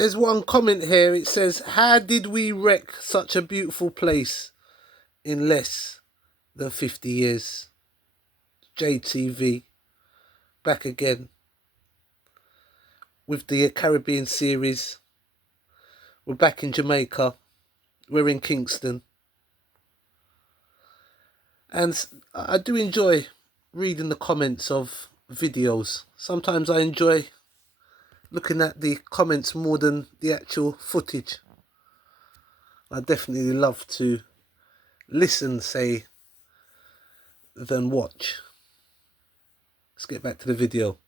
There's one comment here. It says, how did we wreck such a beautiful place in less than 50 years? JTV, back again with the Caribbean series. We're back in Jamaica. We're in Kingston. And I do enjoy reading the comments of videos. Sometimes I enjoy looking at the comments more than the actual footage. I definitely love to listen, say, than watch. Let's get back to the video.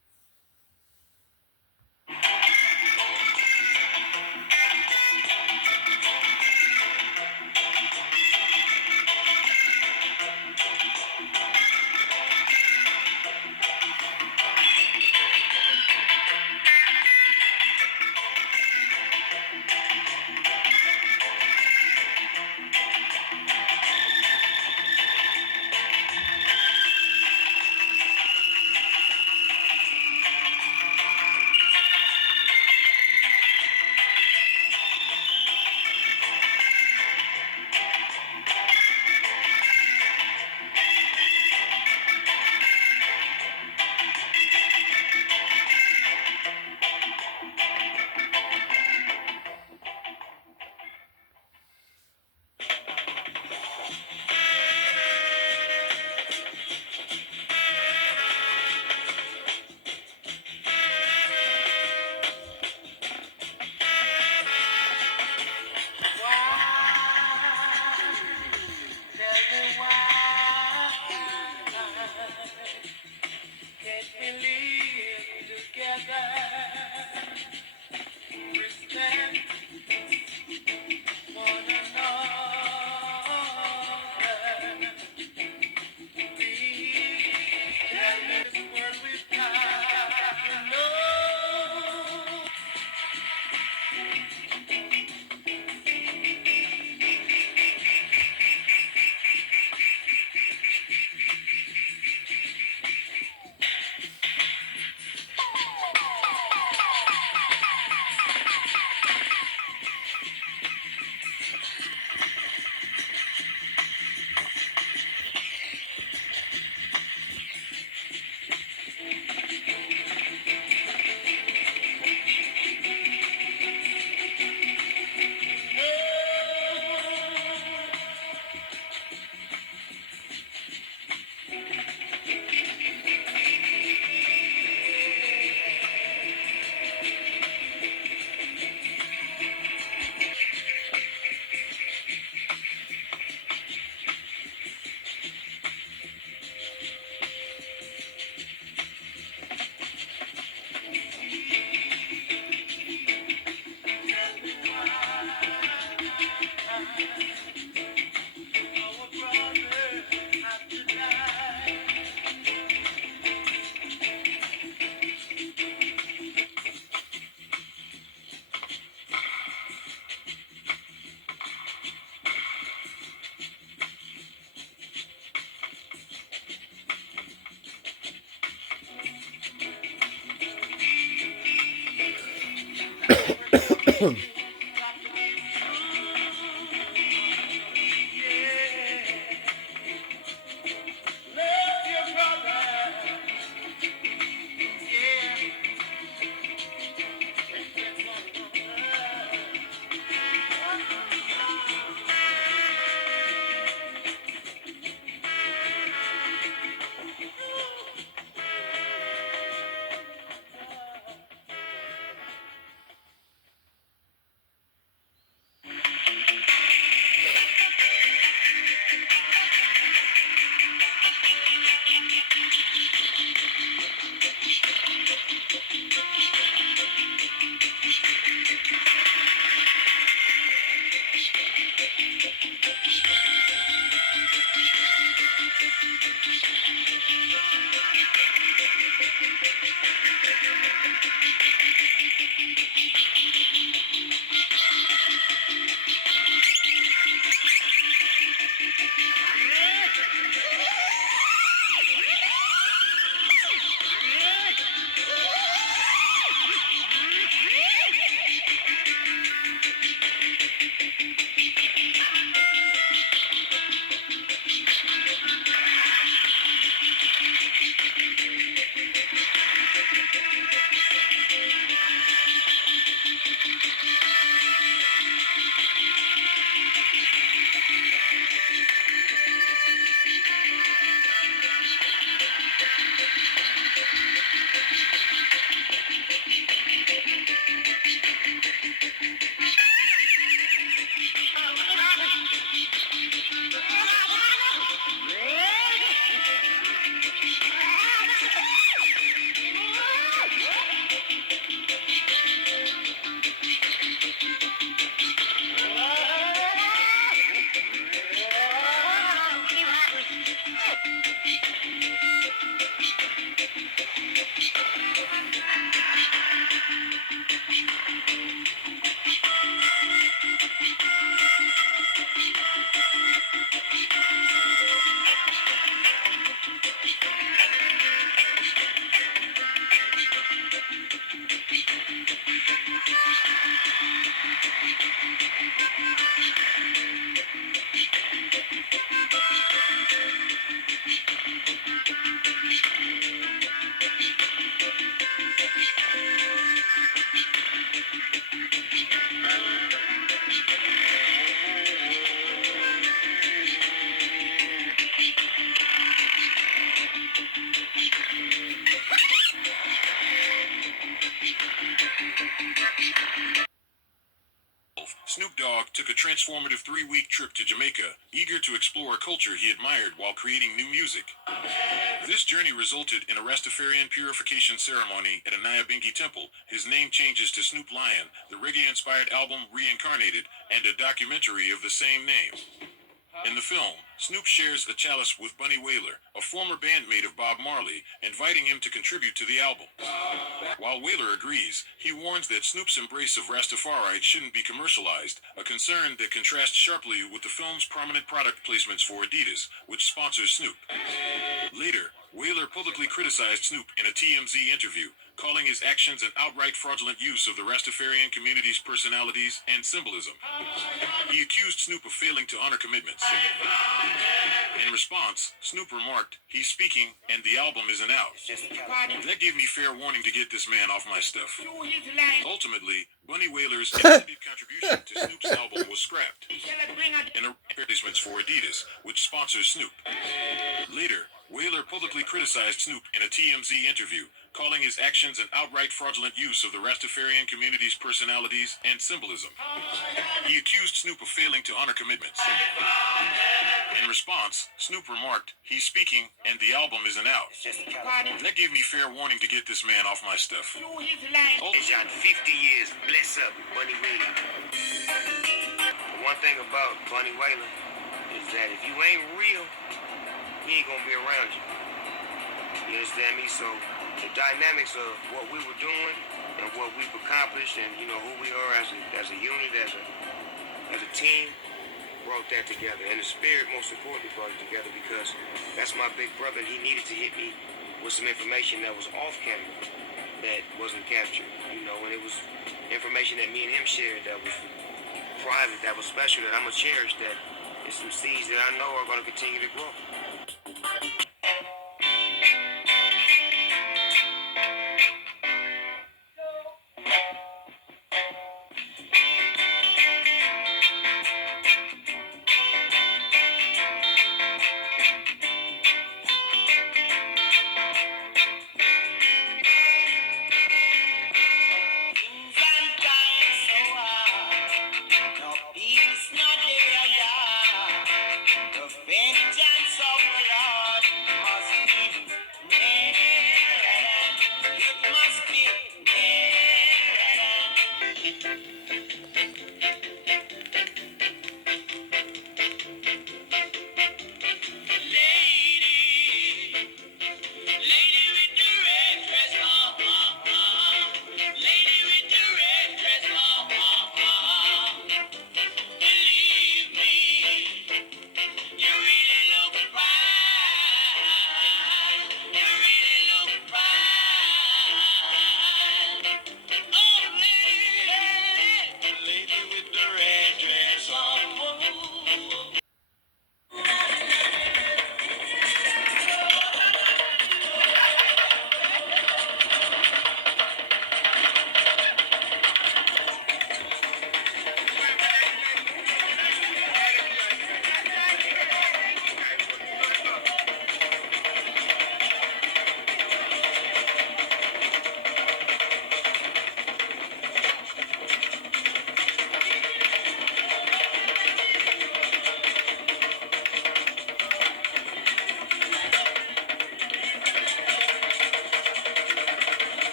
Snoop Dogg took a transformative 3-week trip to Jamaica, eager to explore a culture he admired while creating new music. This journey resulted in a Rastafarian purification ceremony at a Nyabinghi temple. His name changes to Snoop Lion, the reggae-inspired album Reincarnated, and a documentary of the same name. In the film, Snoop shares a chalice with Bunny Wailer, a former bandmate of Bob Marley, inviting him to contribute to the album. While Wailer agrees, he warns that Snoop's embrace of Rastafari shouldn't be commercialized, a concern that contrasts sharply with the film's prominent product placements for Adidas, which sponsors Snoop. Later, Wailer publicly criticized Snoop in a TMZ interview, calling his actions an outright fraudulent use of the Rastafarian community's personalities and symbolism. He accused Snoop of failing to honor commitments. In response, Snoop remarked, "He's speaking, and the album isn't out. That gave me fair warning to get this man off my stuff." Ultimately, Bunny Wailer's intended contribution to Snoop's album was scrapped, and a replacements for Adidas, which sponsors Snoop. Later, Wailer publicly criticized Snoop in a TMZ interview, calling his actions an outright fraudulent use of the Rastafarian community's personalities and symbolism. He accused Snoop of failing to honor commitments. In response, Snoop remarked, "He's speaking, and the album isn't out. That gave me fair warning to get this man off my stuff." John, 50 years, bless up, Bunny Wailer. One thing about Bunny Wailer is that if you ain't real, he ain't gonna be around you. You understand me? So the dynamics of what we were doing and what we've accomplished, and you know who we are as a unit, as a team, brought that together. And the spirit, most importantly, brought it together because that's my big brother, and he needed to hit me with some information that was off camera, that wasn't captured. You know, and it was information that me and him shared that was private, that was special, that I'm gonna cherish. That is some seeds that I know are gonna continue to grow. Vengeance of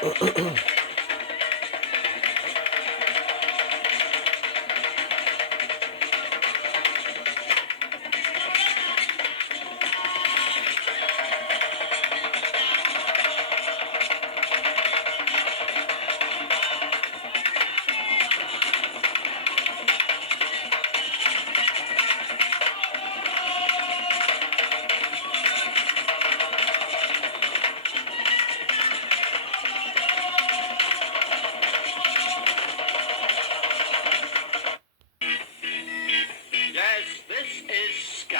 Yes, this is ska,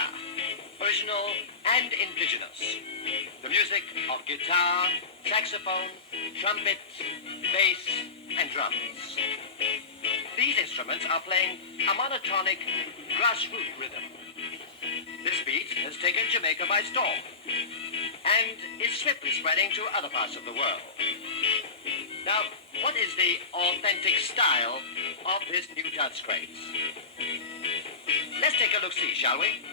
original and indigenous. The music of guitar, saxophone, trumpet, bass, and drums. These instruments are playing a monotonic, grassroots rhythm. This beat has taken Jamaica by storm and is swiftly spreading to other parts of the world. Now, what is the authentic style of this new dance craze? Let's take a look-see, shall we?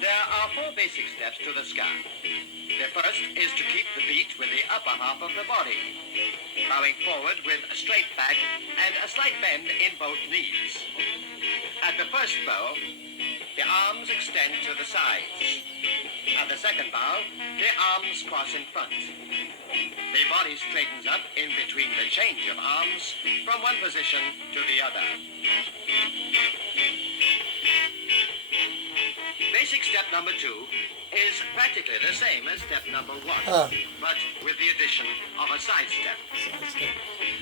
There are 4 basic steps to the ska. The first is to keep the beat with the upper half of the body, bowing forward with a straight back and a slight bend in both knees. At the first bow, the arms extend to the sides. At the second bow, the arms cross in front. The body straightens up in between the change of arms from one position to the other. Basic step number 2 is practically the same as step number 1, but with the addition of a side step.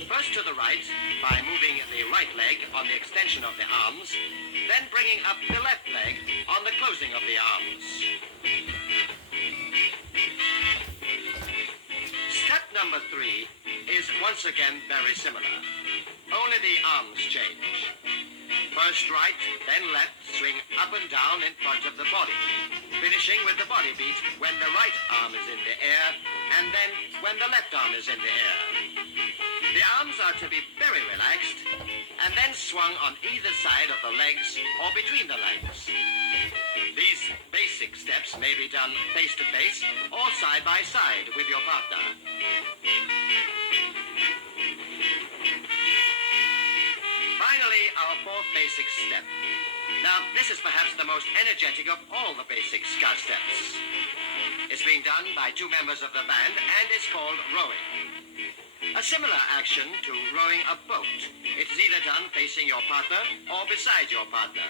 First to the right by moving the right leg on the extension of the arms, then bringing up the left leg on the closing of the arms. Step number 3 is once again very similar, only the arms change. First right, then left, swing up and down in front of the body, finishing with the body beat when the right arm is in the air, and then when the left arm is in the air. The arms are to be very relaxed, and then swung on either side of the legs or between the legs. These basic steps may be done face-to-face or side-by-side with your partner. Finally, our 4th basic step. Now, this is perhaps the most energetic of all the basic ska steps. It's being done by 2 members of the band and it's called rowing. A similar action to rowing a boat. It is either done facing your partner or beside your partner.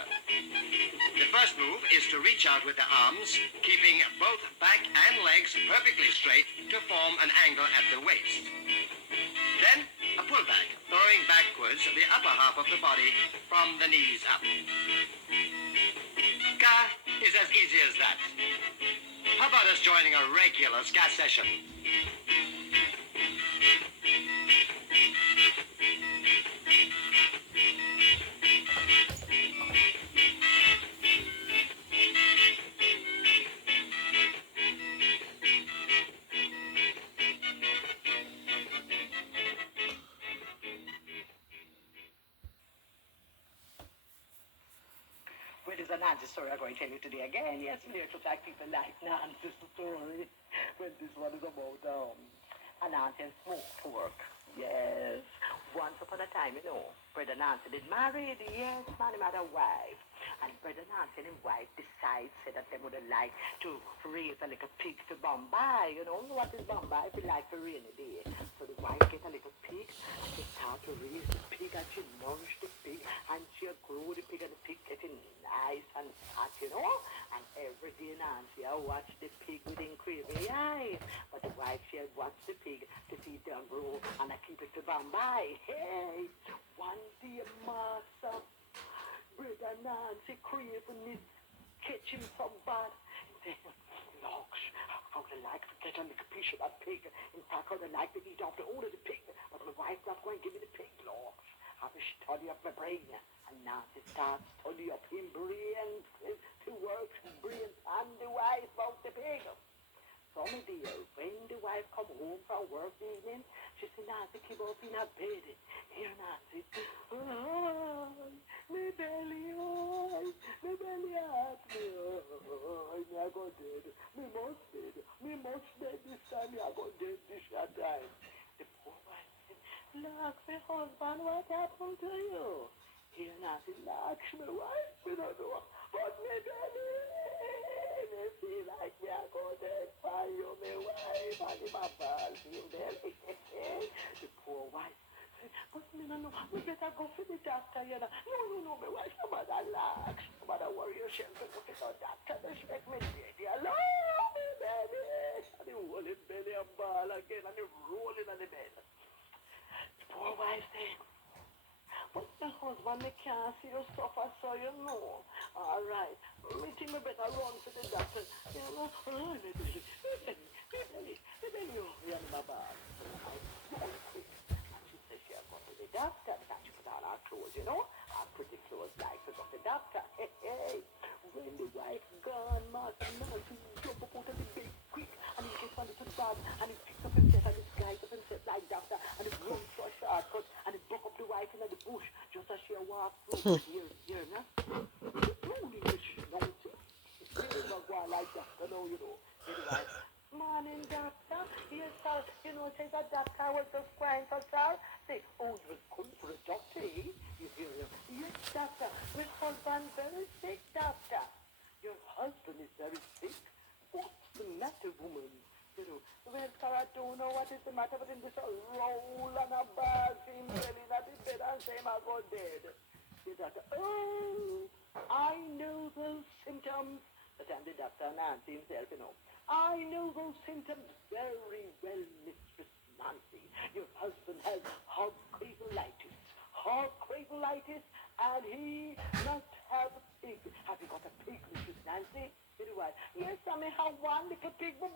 The first move is to reach out with the arms, keeping both back and legs perfectly straight to form an angle at the waist. Then, a pullback, throwing backwards the upper half of the body from the knees up. Ska is as easy as that. How about us joining a regular ska session? Well, it's a Nancy story I'm going to tell you today again. Yes, lyrical like people like Nancy's story. Well, this one is about a Nancy and smoke pork. Yes. Once upon a time, Brother Nancy did marry. Yes, man, he had a wife. And Brother Nancy and his wife said that they would like to raise a little pig for Bombay. What is Bombay? If you like for rainy day. So the wife get a little pig, and she start to raise the pig, and she nourish the pig, and she grow the pig, and the pig getting nice and fat, And every day Nancy, I watch the pig with crazy eyes. But the wife, she had watched the pig to see it grow, and I keep it to Bombay. Hey, one day, master, Brother Nancy craving it, catch him some bad. Then, looks, I would like to get a little piece of that pig. In fact, I would like to eat off the whole of the pig. But my wife not going to give me the pig, looks. I will study up my brain. And Nancy starts study up him brain to work his brain and the wife out the pig. So, my dear, when the wife come home from work evening, she say, Nancy, keep up in her bed. Here, Nancy. Oh, my belly, oh, my belly hurt me. Oh, me I go dead. Me must dead this time. Me I go dead this time. The poor wife said, look, my husband, what happened to you? Here, Nancy, look, my wife, we don't know. But me belly, me feel like me I go dead for you, my wife, and my balls in belly. The poor wife. But me no, we better go for the doctor, you know. No, my wife, no matter relax. No matter worry yourself, go to the doctor. They expect me dead. Hello, me baby. And the whole belly and ball again, and the rolling on the bed. The poor wife said, but my husband, me can't see you suffer, so you know. All right. Me think me better run to the doctor. You know, oh, me belly, you on my ball. She said she had gone to the doctor because she put on her clothes, you know. Her pretty clothes like to go to the doctor. Hey. When the wife gone, Master Nancy jump up out of the bed quick and he gets on the bed and he picks up himself and he glides up himself like doctor and he runs for a shortcut and he buck up the wife in the bush just as she walks through. Here, now. Nancy. She don't go like doctor now, you know. The wife. Morning, doctor. Yes, sir. You know, say that doctor was just crying for sir. Say, oh, you was going for a doctor, eh? You hear him? Yes, doctor. My husband very sick, doctor. Your husband is very sick? What's the matter, woman? You know, well, sir, I don't know what is the matter, but in this roll and a bar, him belly at the bed and say, I go dead. The doctor, oh, I know those symptoms. But I'm the doctor, Nancy himself, you know. I know those symptoms very well, Mistress Nancy. Your husband has hog-cravelitis, and he must have a pig. Have you got a pig, Mistress Nancy? Anyway, yes, I may have one little pig, but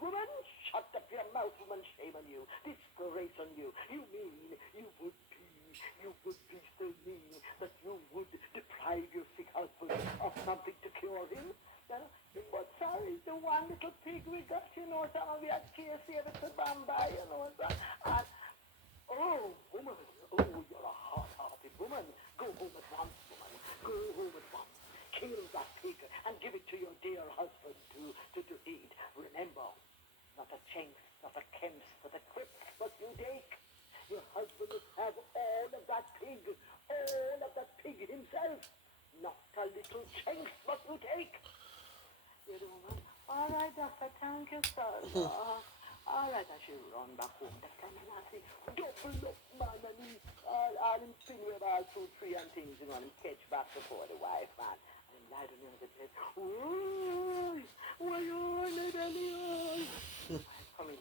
woman, shut up your mouth, woman, shame on you, disgrace on you. You mean you would be so mean that you would deprive your sick husband of something to cure him? But sorry, the one little pig we got, you know, some of you had Casey ever to Bombay, you know, and oh, woman, you're a hot-hearted woman. Go home at once, woman. Go home at once. Kill that pig and give it to your dear husband to eat. Remember, not a chinks, not a chems, not a crip, but you take. Your husband must have all of that pig himself. Not a little chinks, but you take. All right, doctor, thank you, sir. All right, I should run back home. Doctor, man, I say, double up, man, and all him spin with all 2, 3 and things, you know, and him catch back before the wife, man. And lie down on the bed. Oh, why you on it, Ellie? Come in.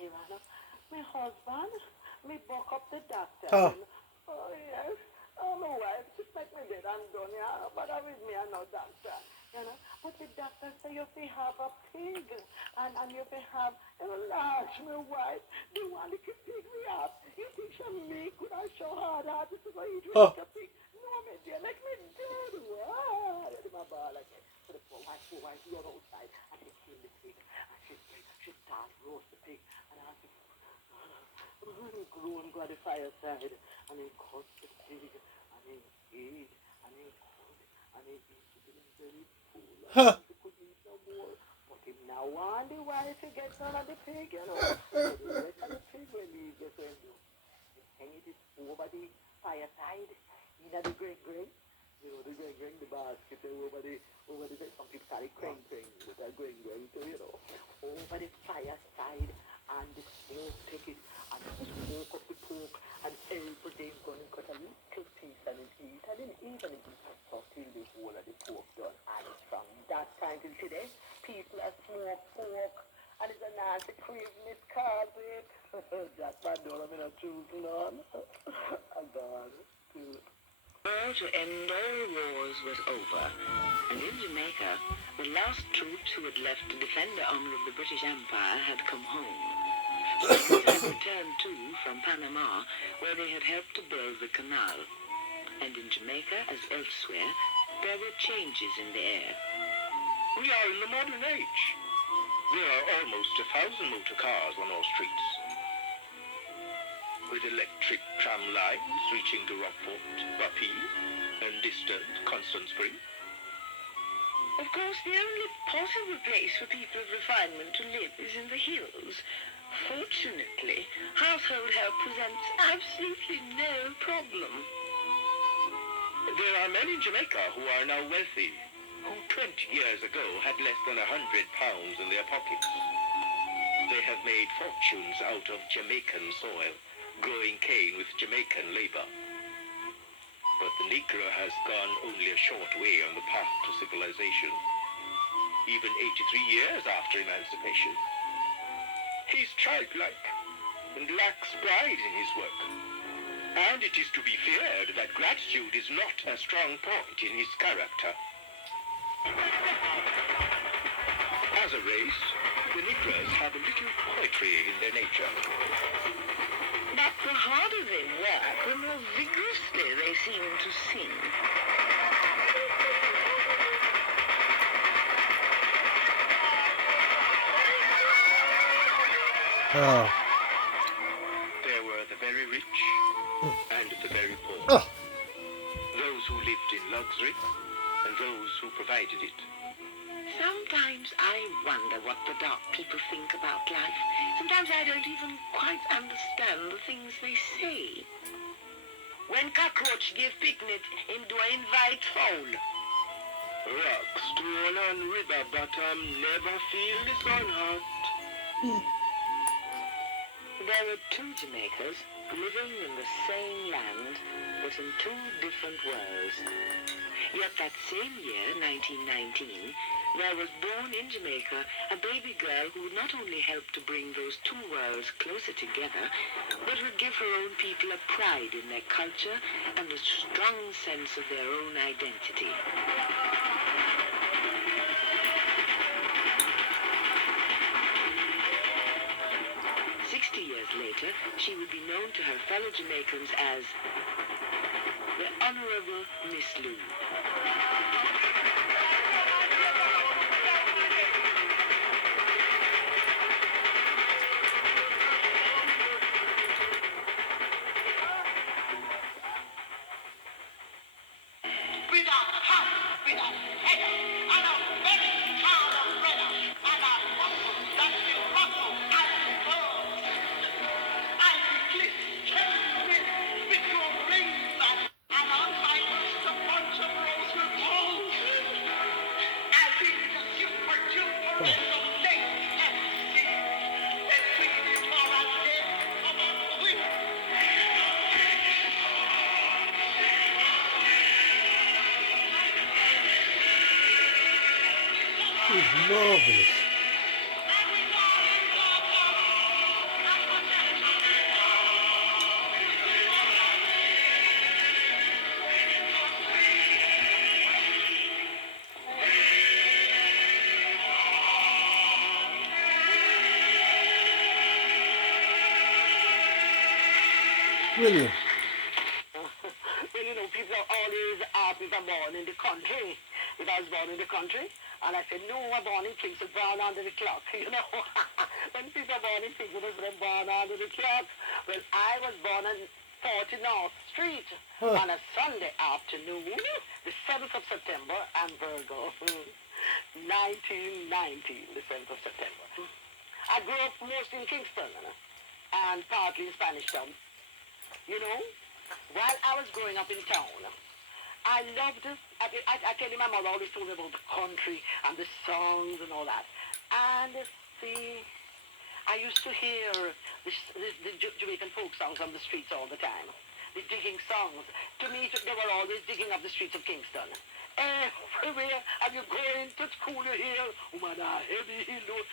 Here, Anna. My husband, me buck up the doctor. Oh. Oh, yes. Oh, my wife, just make me dead and done, yeah. But I with me, I know doctor. You know, but the doctor say you have a pig, and you have a large, my wife. The one that can pick me up. You think some me could I show hard this is why you do like a pig. No, my dear, let me do it. Wow, my ball again. So the poor wife, you're outside, and they kill the pig, and she starts roast the pig, and I say, grown go to the fireside, and he cut the pig, and he eat, and he cut, and he eat it very full. Huh. He could eat no more. But him now want the wife to get none of the pig, you know. So the rest of the pig when he gets when you hang it is over the fireside, you know the grain. You know, the grain, the basket over the some people call it crane with a grain too, you know. Over the fireside, and the smoke take it, and smoke up the pork, and every day going to cut a little piece and eat, and then eat, so till the whole of the pork done. And from that time till today, people are smoke pork, and it's a nice Christmas carpet. That's my daughter, I'm not choosing on. I'm gone. To end all wars was over, and in Jamaica, the last troops who had left to defend the honor of the British Empire had come home. These had returned too from Panama, where they had helped to build the canal. And in Jamaica, as elsewhere, there were changes in the air. We are in the modern age. There are almost 1,000 motor cars on our streets, with electric tram lines reaching to Rockport, Buffy, and distant Constance-Spring. Of course, the only possible place for people of refinement to live is in the hills. Fortunately, household help presents absolutely no problem. There are men in Jamaica who are now wealthy, who 20 years ago had less than £100 in their pockets. They have made fortunes out of Jamaican soil, growing cane with Jamaican labor. But the Negro has gone only a short way on the path to civilization, even 83 years after emancipation. He's childlike and lacks pride in his work. And it is to be feared that gratitude is not a strong point in his character. As a race, the Negroes have a little poetry in their nature. But the harder they work, the more vigorously they seem to sing. Oh. There were the very rich and the very poor. Oh. Those who lived in luxury and those who provided it. Sometimes I wonder what the dark people think about life. Sometimes I don't even quite understand the things they say. When cockroach give picnic, him do I invite fowl. Rock, stone and river bottom never feel the sun hot. There were two Jamaicas living in the same land, but in two different worlds. Yet that same year, 1919, there was born in Jamaica a baby girl who would not only help to bring those two worlds closer together, but would give her own people a pride in their culture and a strong sense of their own identity. Years later, she would be known to her fellow Jamaicans as the Honorable Miss Lou. It's marvellous. Brilliant. Well, you know, people always ask me if I'm born in the country. If I was born in the country. And I said, no, I'm born in Kingston, born under the clock. You know, when people are born in Kingston, they're born under the clock. Well, I was born on 40 North Street on a Sunday afternoon, the 7th of September, and Virgo, 1919, the 7th of September. I grew up mostly in Kingston and partly in Spanish Town. You know, while I was growing up in town, I loved it. I tell you, my mother always told me about the country and the songs and all that. And I used to hear the Jamaican folk songs on the streets all the time. The digging songs. To me, they were always digging up the streets of Kingston. Everywhere, and you go into school, you hear, heavy hill,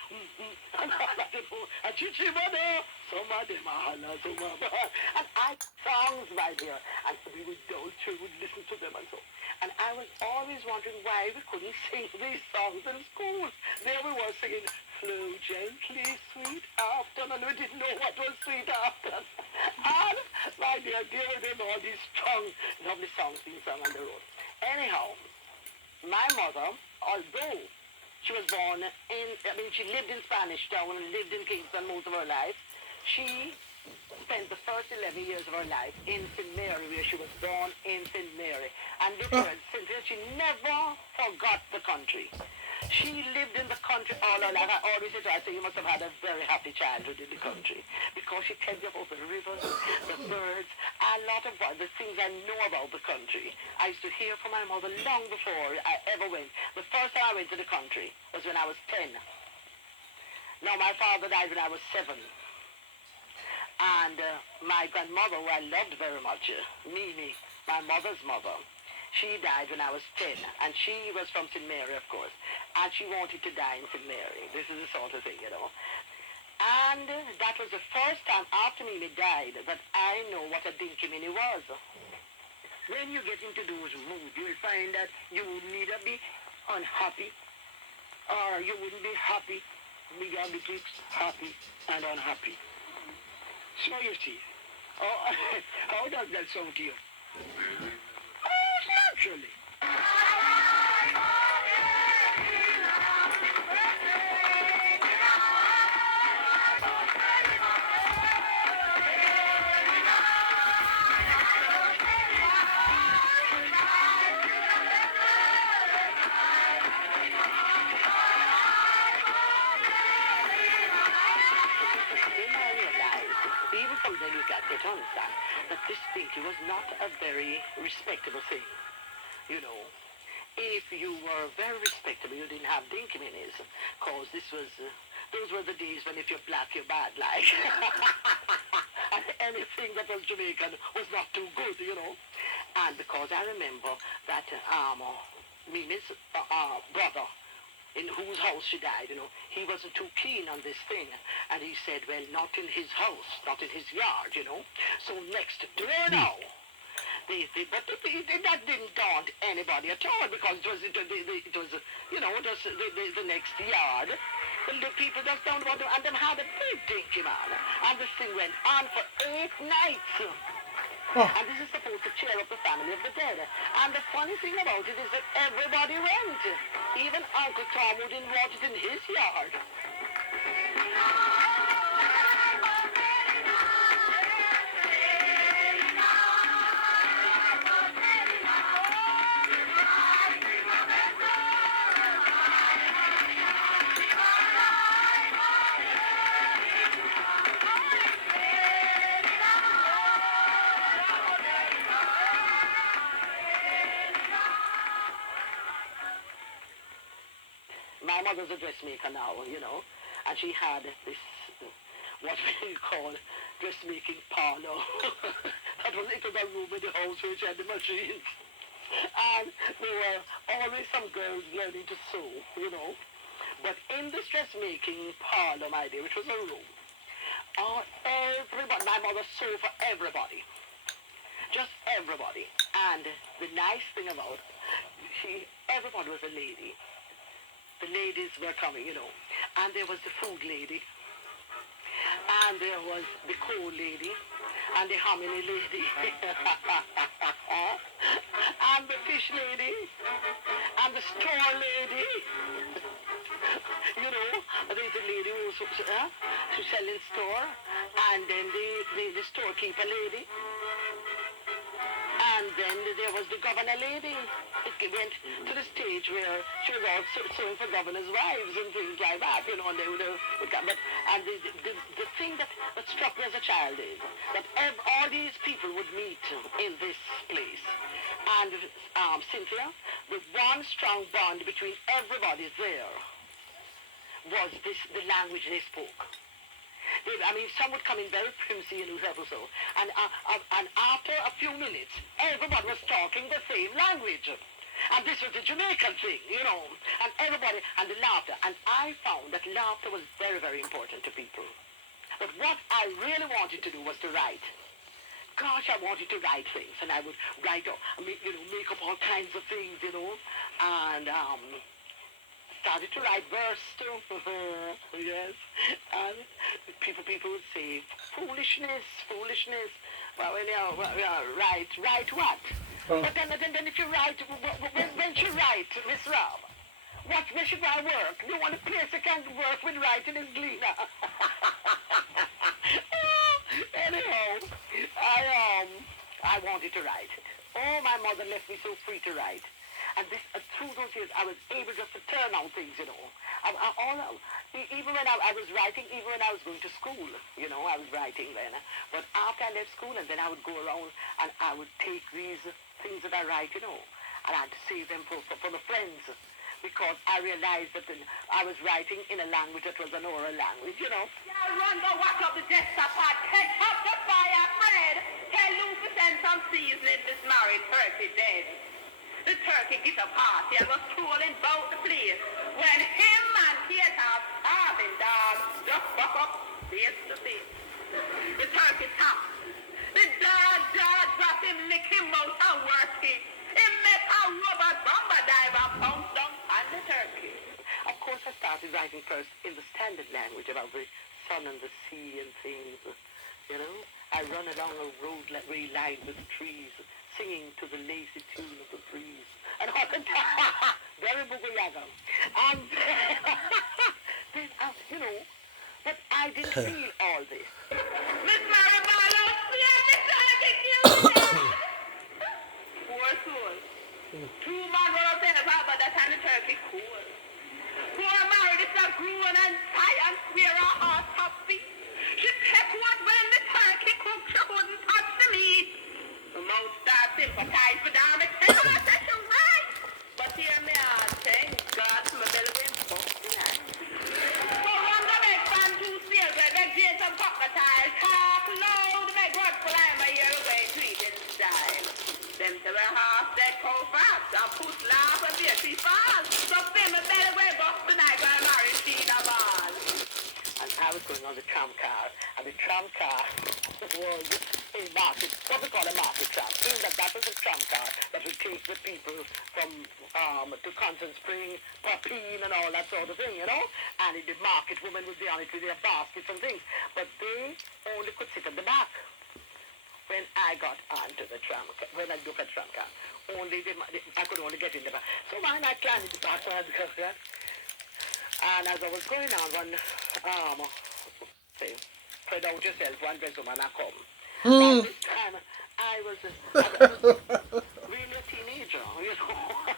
and all that, and chichimada, some of them are holla, some of them are, and I songs right here, and we would go to, would listen to them and so. And I was always wondering why we couldn't sing these songs in school. There we were singing, flow gently, sweet afternoon, and we didn't know what was sweet afternoon. And my dear, there were all these strong, lovely songs being sung on the road. Anyhow, my mother, although She was born in, she lived in Spanish Town and lived in Kingston most of her life. She spent the first 11 years of her life in St. Mary, where she was born in St. Mary. And look at Cynthia, she never forgot the country. She lived in the country all her life. I always say to her, I say, you must have had a very happy childhood in the country. Because she tells you about the rivers, the birds, a lot of the things I know about the country. I used to hear from my mother long before I ever went. The first time I went to the country was when I was 10. Now, my father died when I was 7. And my grandmother, who I loved very much, Mimi, my mother's mother, she died when I was 10, and she was from St. Mary, of course, and she wanted to die in St. Mary. This is the sort of thing, you know. And that was the first time after Mimi died that I know what a dinky mini was. When you get into those moods, you will find that you would neither be unhappy, or you wouldn't be happy, be happy and unhappy. So you see, how does that sound to you? Oh, naturally. Even from then you got to understand that this thinking was not a very respectable thing. You know, if you were very respectable, you didn't have dinky minis, because those were the days when if you're black, you're bad, like. And anything that was Jamaican was not too good, you know. And because I remember that Mimi's brother, in whose house she died, you know, he wasn't too keen on this thing. And he said, well, not in his house, not in his yard, you know. So next door now. But that didn't daunt anybody at all, because it was you know, just the next yard. The people just down about them, and them had a big dinky man. And this thing went on for 8 nights. And this is supposed to cheer up the family of the dead. And the funny thing about it is that everybody went. Even Uncle Tom, who didn't want it in his yard. My mother's a dressmaker now, you know, and she had this, what we call dressmaking parlor. It was a room in the house which had the machines. And there were always some girls learning to sew, you know. But in this dressmaking parlor, my dear, which was a room, everybody, my mother sewed for everybody. Just everybody. And the nice thing about everybody was a lady. The ladies were coming, you know. And there was the food lady. And there was the coal lady. And the hominy lady. And the fish lady. And the store lady. You know, there's a lady who's selling store. And then the storekeeper lady. And then there was the governor lady. It went to the stage where she was out sewing for governor's wives and things like that, you know, and they would and the thing that struck me as a child is that all these people would meet in this place. And Cynthia, the one strong bond between everybody there was the language they spoke. Some would come in very princey and whatever so. And after a few minutes, everybody was talking the same language. And this was the Jamaican thing, you know. And everybody, and the laughter. And I found that laughter was very, very important to people. But what I really wanted to do was to write. Gosh, I wanted to write things. And I would write, make up all kinds of things, you know. And, started to write verse too. Yes. And people would say, foolishness. Well, write what? But then if you write, when you write, Miss Rob, What, where should I work? The only place I can work with writing is Gleaner. Anyhow, I wanted to write. Oh, my mother left me so free to write. And this, through those years, I was able just to turn out things, you know. Even when I was writing, even when I was going to school, you know, I was writing then. But after I left school, and then I would go around and I would take these things that I write, you know, and I'd save them for the friends. Because I realized that I was writing in a language that was an oral language, you know. Y'all run, go watch up the desktop pot, catch up the fire, Fred. Tell Lucas and some seasoning this married turkey dead. The turkey get a party and was tooling bout the place. When him and Kate are starving dogs just buck up face to face. The turkey top. The dog drop him, lick him out and work it. Him make a robot bomber dive and pounce down on the turkey. Of course, I started writing first in the standard language about the sun and the sea and things, you know. I run along a road very lined with trees, singing to the lazy tune of the breeze. And I can very boogie-yaga. And then, you know, but I didn't feel all this. Miss Mary Barlow, yeah, Miss Turkey killed poor soul. 2 months old said about that and the turkey cool. Poor Mary, this a growing and tight and swear her heart top feet. She kept what when the turkey cooked, she couldn't touch the meat. The mouth started sympathize with her, and tell her that you're right. But hear me out, thank God for my belly went fucked tonight. For one to make fun too serious, make Jason Buckatiles talk loud, make what climb a year away, treat in style. Them to the half dead cold fast, and push laugh and beer she falls. So feel my belly way bust tonight, while Mary she the ball. And I was going on the tram car, and the tram car was a market, what we call a market tram. Meaning that was a tram car that would take the people from to Constant Spring, Papine and all that sort of thing, you know. And the market women would be on it with their baskets and things. But they only could sit at the back. When I got onto the tram car, when I look at tram car, I could only get in the back. So mine, I climbed in the back one because that. And as I was going on, one, say, spread out yourself, one gentleman, I come. And this time, I was really a teenager, you know.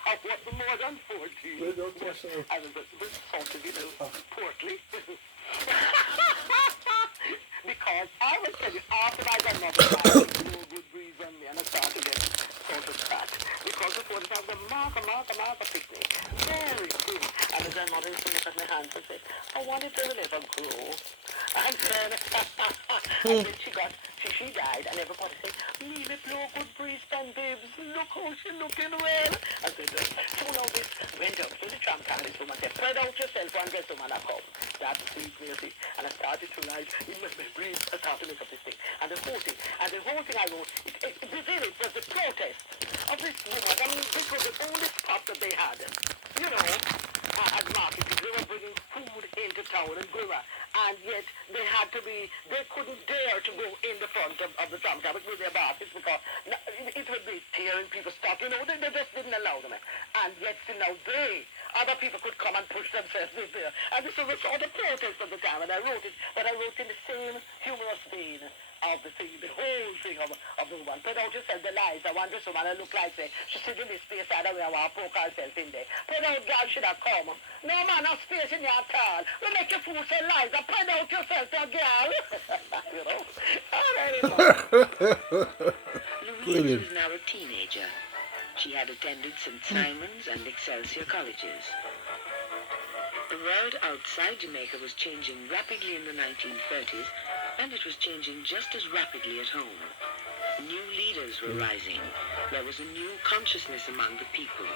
I wasn't more than 14. I was a bit salty, you know, portly. Because I was telling you, after my grandmother died, no good breeze on me, and I started to get sort of fat. Because before the time, the marker picnic. Very good. And the grandmother used to look at my hands and say, I wanted to never grow. And then, and then she died, and everybody said, really blow good breeze, and babes, look how she's looking well. I said, so now this went up to the tram car, this woman said, spread out yourself, one dress woman, I come. That's sweet music. And I started to write in my brain, I started to make up this thing. And the whole thing I wrote, within it was the protest of this woman. I mean, this was the only spot that they had, you know, at market. They were bringing food into town and Gura. And yet they couldn't dare to go in the front of the tram car with their baskets because it would be tearing people's stuff, you know, they just didn't allow them. And yet, you know, other people could come and push themselves in there. And this was all the protest of the time, and I wrote it, but I wrote in the same humorous vein of the thing, the whole thing of the woman. Put out yourself the lies. I want this woman to look like say, she sit in this space side away, I want to poke herself in there. Put out girl should have come. No man, no space in your tall. We make you fool say lies. I put out yourself to a girl. You know? Louise was now a teenager. She had attended St. Simon's and Excelsior colleges. The world outside Jamaica was changing rapidly in the 1930s, and it was changing just as rapidly at home. New leaders were rising. There was a new consciousness among the people,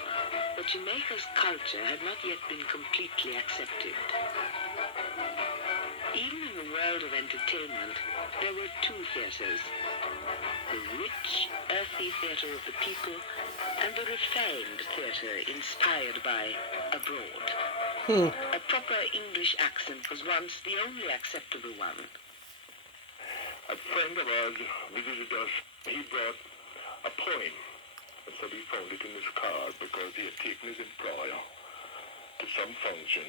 but Jamaica's culture had not yet been completely accepted. Even in the world of entertainment, there were two theatres. The rich, earthy theatre of the people, and the refined theatre inspired by abroad. A proper English accent was once the only acceptable one. A friend of ours visited us. He brought a poem and said he found it in his car because he had taken his employer to some function,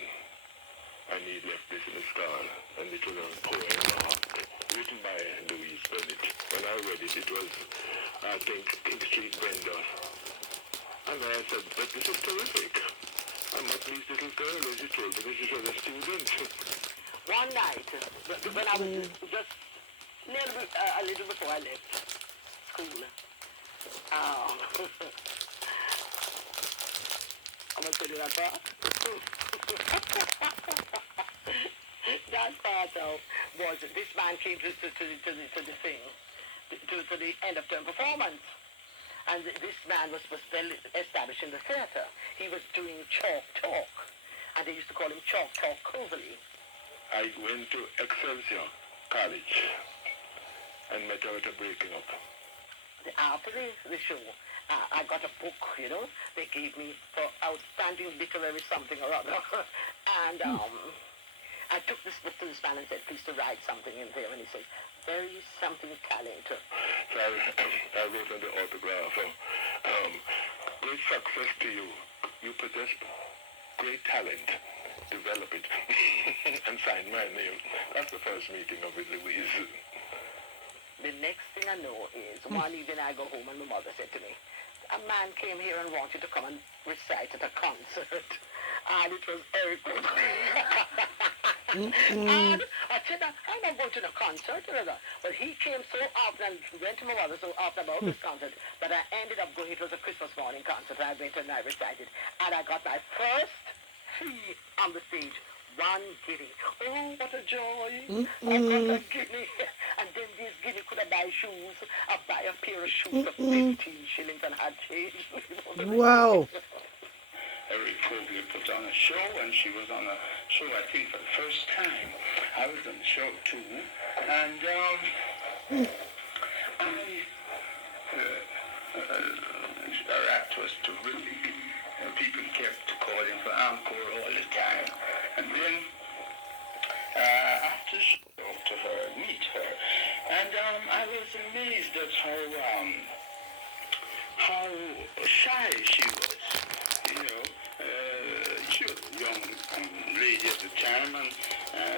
and he left this in the stall, and it was a poem written by Louise Bennett. When I read it, it was, I think, King Street Bender. And I said, but this is terrific. I met this little girl, as you told me, this is a student. One night, when I was just a little before I left school, I'm going to tell you that part. That part, though, was this man came to the thing, to the end of term performance. And this man was well established in the theater. He was doing chalk talk, and they used to call him Chalk Talk Coverley. I went to Excelsior College and met her at a breaking up. After the show, I got a book, you know, they gave me for outstanding literary something or other. And I took this book to this man and said, please to write something in there. And he says, there is something talent. So I wrote on the autograph, great success to you. You possess great talent. Develop it. And sign my name. That's the first meeting of with Louise. The next thing I know is one evening I go home and my mother said to me, a man came here and wanted to come and recite at a concert. And it was very good. And I said, I'm not going to the concert. But he came so often and went to my mother so often about this concert that I ended up going. It was a Christmas morning concert. I went and I recited. And I got my first fee on the stage. 1 guinea. Oh, what a joy. I got a guinea. And then this guinea could have buy shoes. I buy a pair of shoes for 15 shillings and had change. Wow. Every Fogler put on a show, and she was on a show, I think, for the first time. I was on the show, too. And, our act was terrific. People kept calling for encore all the time. And then, after she spoke to her, meet her, and I was amazed at how shy she was. You know, she was a young lady at the time and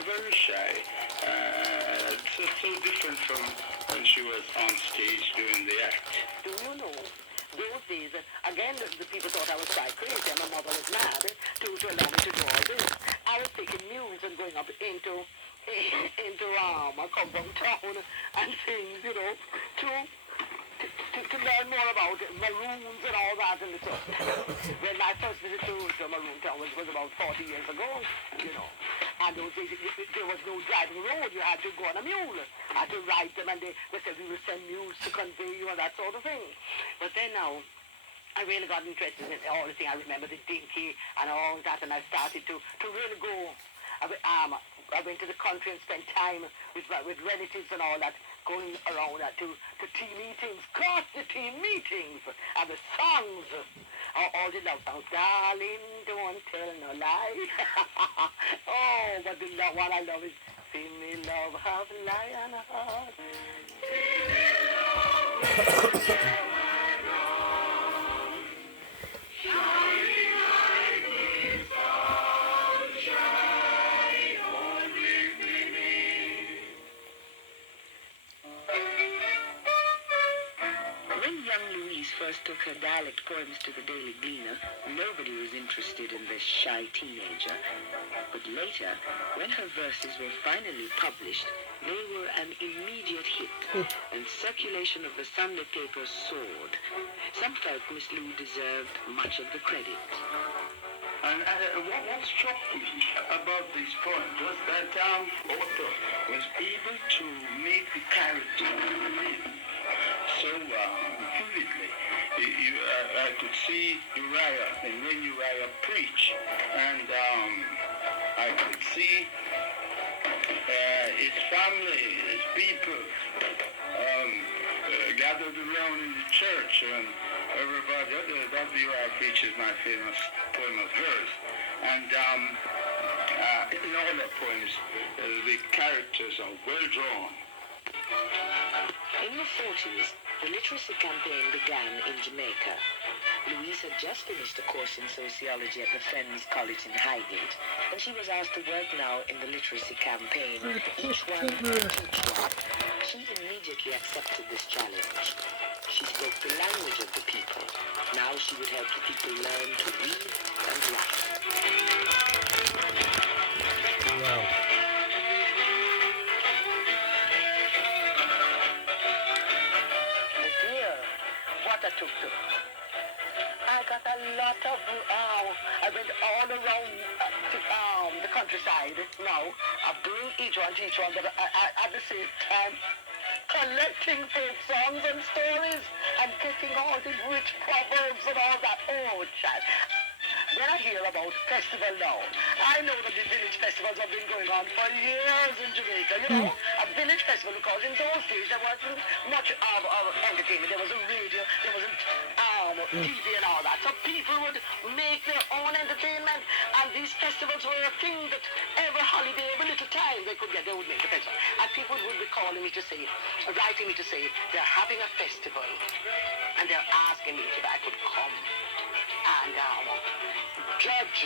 very shy. So different from when she was on stage doing the act. Do you know, those days, again, the people thought I was quite crazy and my mother was mad to allow me to do all this. I was taking news and going up into a compound town and things, you know, to learn more about maroons and all that and stuff. When my first visit to Maroon Town was about 40 years ago, you know. And those days, there was no driving road. You had to go on a mule. I had to ride them, and they said we would send mules to convey you and that sort of thing. But then now, I really got interested in all the thing. I remember the dinky and all that, and I started to really go. I went to the country and spent time with relatives and all that, going around to tea meetings, cross the tea meetings, and the songs, all the love songs. Darling, don't tell no lie. Oh, but the one I love is See Me Love Have Lion Heart. When young Louise first took her dialect poems to the Daily Gleaner, nobody was interested in this shy teenager. But later, when her verses were finally published, they were an immediate hit, and circulation of the Sunday papers soared. Some felt Miss Lou deserved much of the credit. And what struck me about these poems was that author was able to make the character so vividly. I could see Uriah, and when Uriah preached, and I could see his family, his people gathered around in the church, and everybody. That Uriah preach is my famous poem of hers. And in all the poems, the characters are well drawn. In the 40s, the literacy campaign began in Jamaica. Louise had just finished a course in sociology at the Friends College in Highgate, and she was asked to work now in the literacy campaign, Each One, Teach One. She immediately accepted this challenge. She spoke the language of the people. Now she would help the people learn to read and write. Wow. Dear, what I took to. I got a lot of, I went all around the countryside now. I bring each one, but at the same time, collecting folk songs and stories and getting all these rich proverbs and all that. Oh, child. When I hear about festival now, I know that the village festivals have been going on for years in Jamaica, you know, a village festival, because in those days there wasn't much of entertainment. There wasn't radio, there wasn't TV and all that. So people would make their own entertainment, and these festivals were a thing that every holiday, every little time they could get, they would make a festival. And people would be calling me to say, writing me to say, they're having a festival, and they're asking me if I could come and judge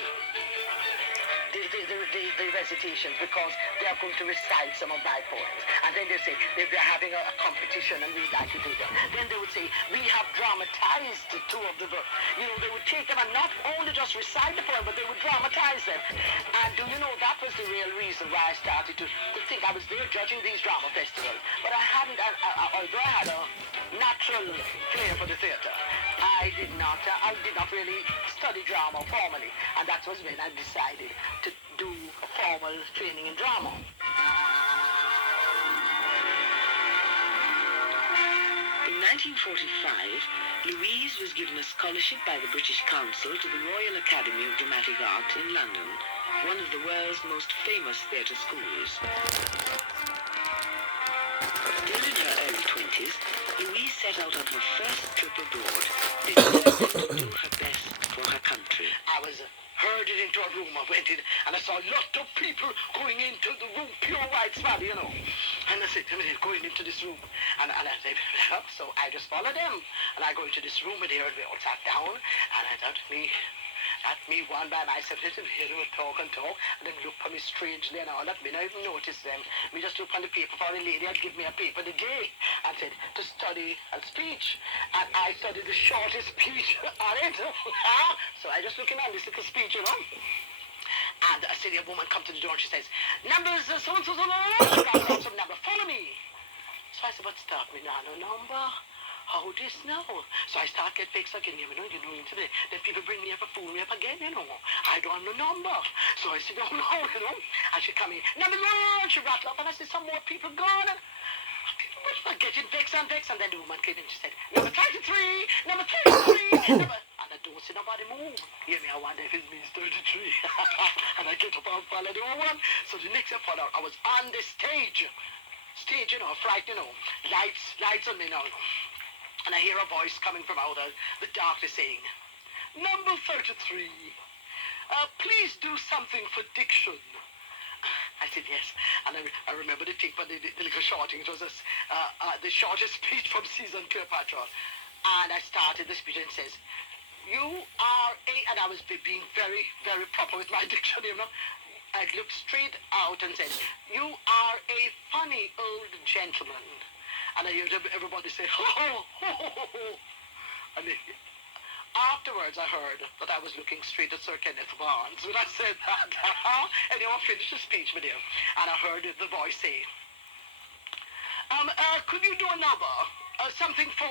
the recitations, because they are going to recite some of my poems. And then they say, if they're having a competition and we'd like to do that. Then they would say, we have dramatized two of the books. You know, they would take them and not only just recite the poem, but they would dramatize them. And do you know, that was the real reason why I started to think. I was there judging these drama festivals. But I hadn't, although I had a natural flair for the theater, I did not really study drama formally. And that was when I decided to do a formal training in drama. In 1945, Louise was given a scholarship by the British Council to the Royal Academy of Dramatic Art in London, one of the world's most famous theatre schools. Still in her early 20s, Louise set out on her first trip abroad, determined to do her best for her country. I was herded into a room. I went in and I saw a lot of people going into the room, pure white smiley, you know. And I said, going into this room. And I said, so I just followed them. And I go into this room and here they all sat down. And I thought, me one by myself, here they would talk and talk. And then look for me strangely and all that. Me not even notice them. Me just look on the paper for the lady had give me a paper the day and said to study a speech. And I studied the shortest speech on it. So I just looking at this little speech, you know. And I see a woman come to the door and she says, numbers so-and-so, she got out some number, follow me. So I said, but stop me now, no number. How this now? So I start get vexed again, you know, into the, then people bring me up and fool me up again, you know. I don't have no number. So I said, oh no, you know. And she come in, number one, she rattled up, and I said, some more people gone. And people were getting vexed, and then the woman came in and she said, number 33, number 33, number... And I don't see nobody move. Hear me, I wonder if it means 33. And I get up and follow the one. So the next thing I found out, I was on the stage. Stage, you know, fright, you know. Lights on me now. And I hear a voice coming from out of the darkness saying, number 33, please do something for diction. I said yes, and I remember the thing for the little shorting. It was the shortest speech from season Cleopatra. And I started the speech and it says, you are a, and I was being very, very proper with my diction, you know. I looked straight out and said, you are a funny old gentleman. And I heard everybody say, ho, ho, ho, ho, ho. And afterwards I heard that I was looking straight at Sir Kenneth Barnes when I said that. And I finished the speech with him. And I heard the voice say, could you do another? Something for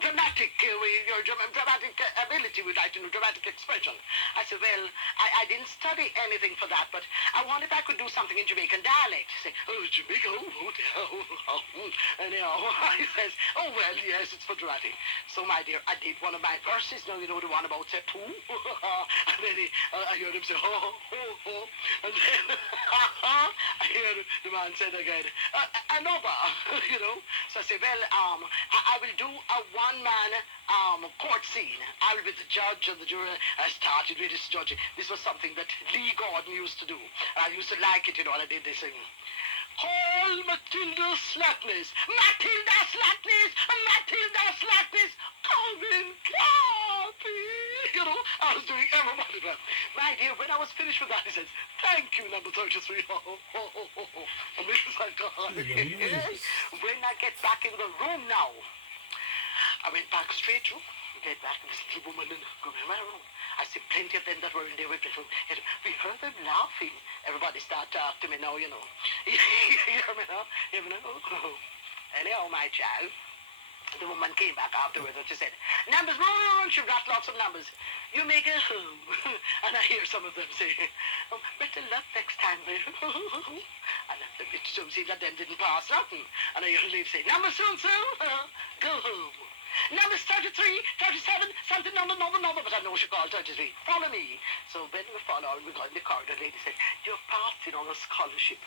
dramatic, your dramatic ability, we'd like to know, dramatic expression. I said, well, I didn't study anything for that, but I wonder if I could do something in Jamaican dialect. Say, oh, Jamaica, and he says, oh, well, yes, it's for dramatic. So, my dear, I did one of my verses, now you know the one about say, poo, and then I heard him say, ho, ho, ho, and then I heard the man say again, another, you know. So I say, well, I will do a one-man court scene. I will be the judge and the jury. I started with this judging. This was something that Lee Gordon used to do. I used to like it, you know, and I did this thing. Call Matilda Slackness. Matilda Slackness. Matilda Slackness. Come in, Garvey. I was doing everybody well. My dear, when I was finished with that, he says, thank you, number 33. And this is like, when I get back in the room now, I went back straight to get back to this little woman and go in my room. I see plenty of them that were in there with me. We heard them laughing. Everybody start talking to me now, you know. You hear me now? You know? Anyhow, my child, the woman came back afterwards and she said, numbers, she got lots of numbers. You make it home. And I hear some of them say, oh, better luck next time, baby. And it seems that them didn't pass nothing. And I hear the lady say, numbers so-and-so, go home. Numbers 33, 37, something, number, but I know she called 33. Follow me. So when we followed, we got in the car, the lady said, you're passing on a scholarship.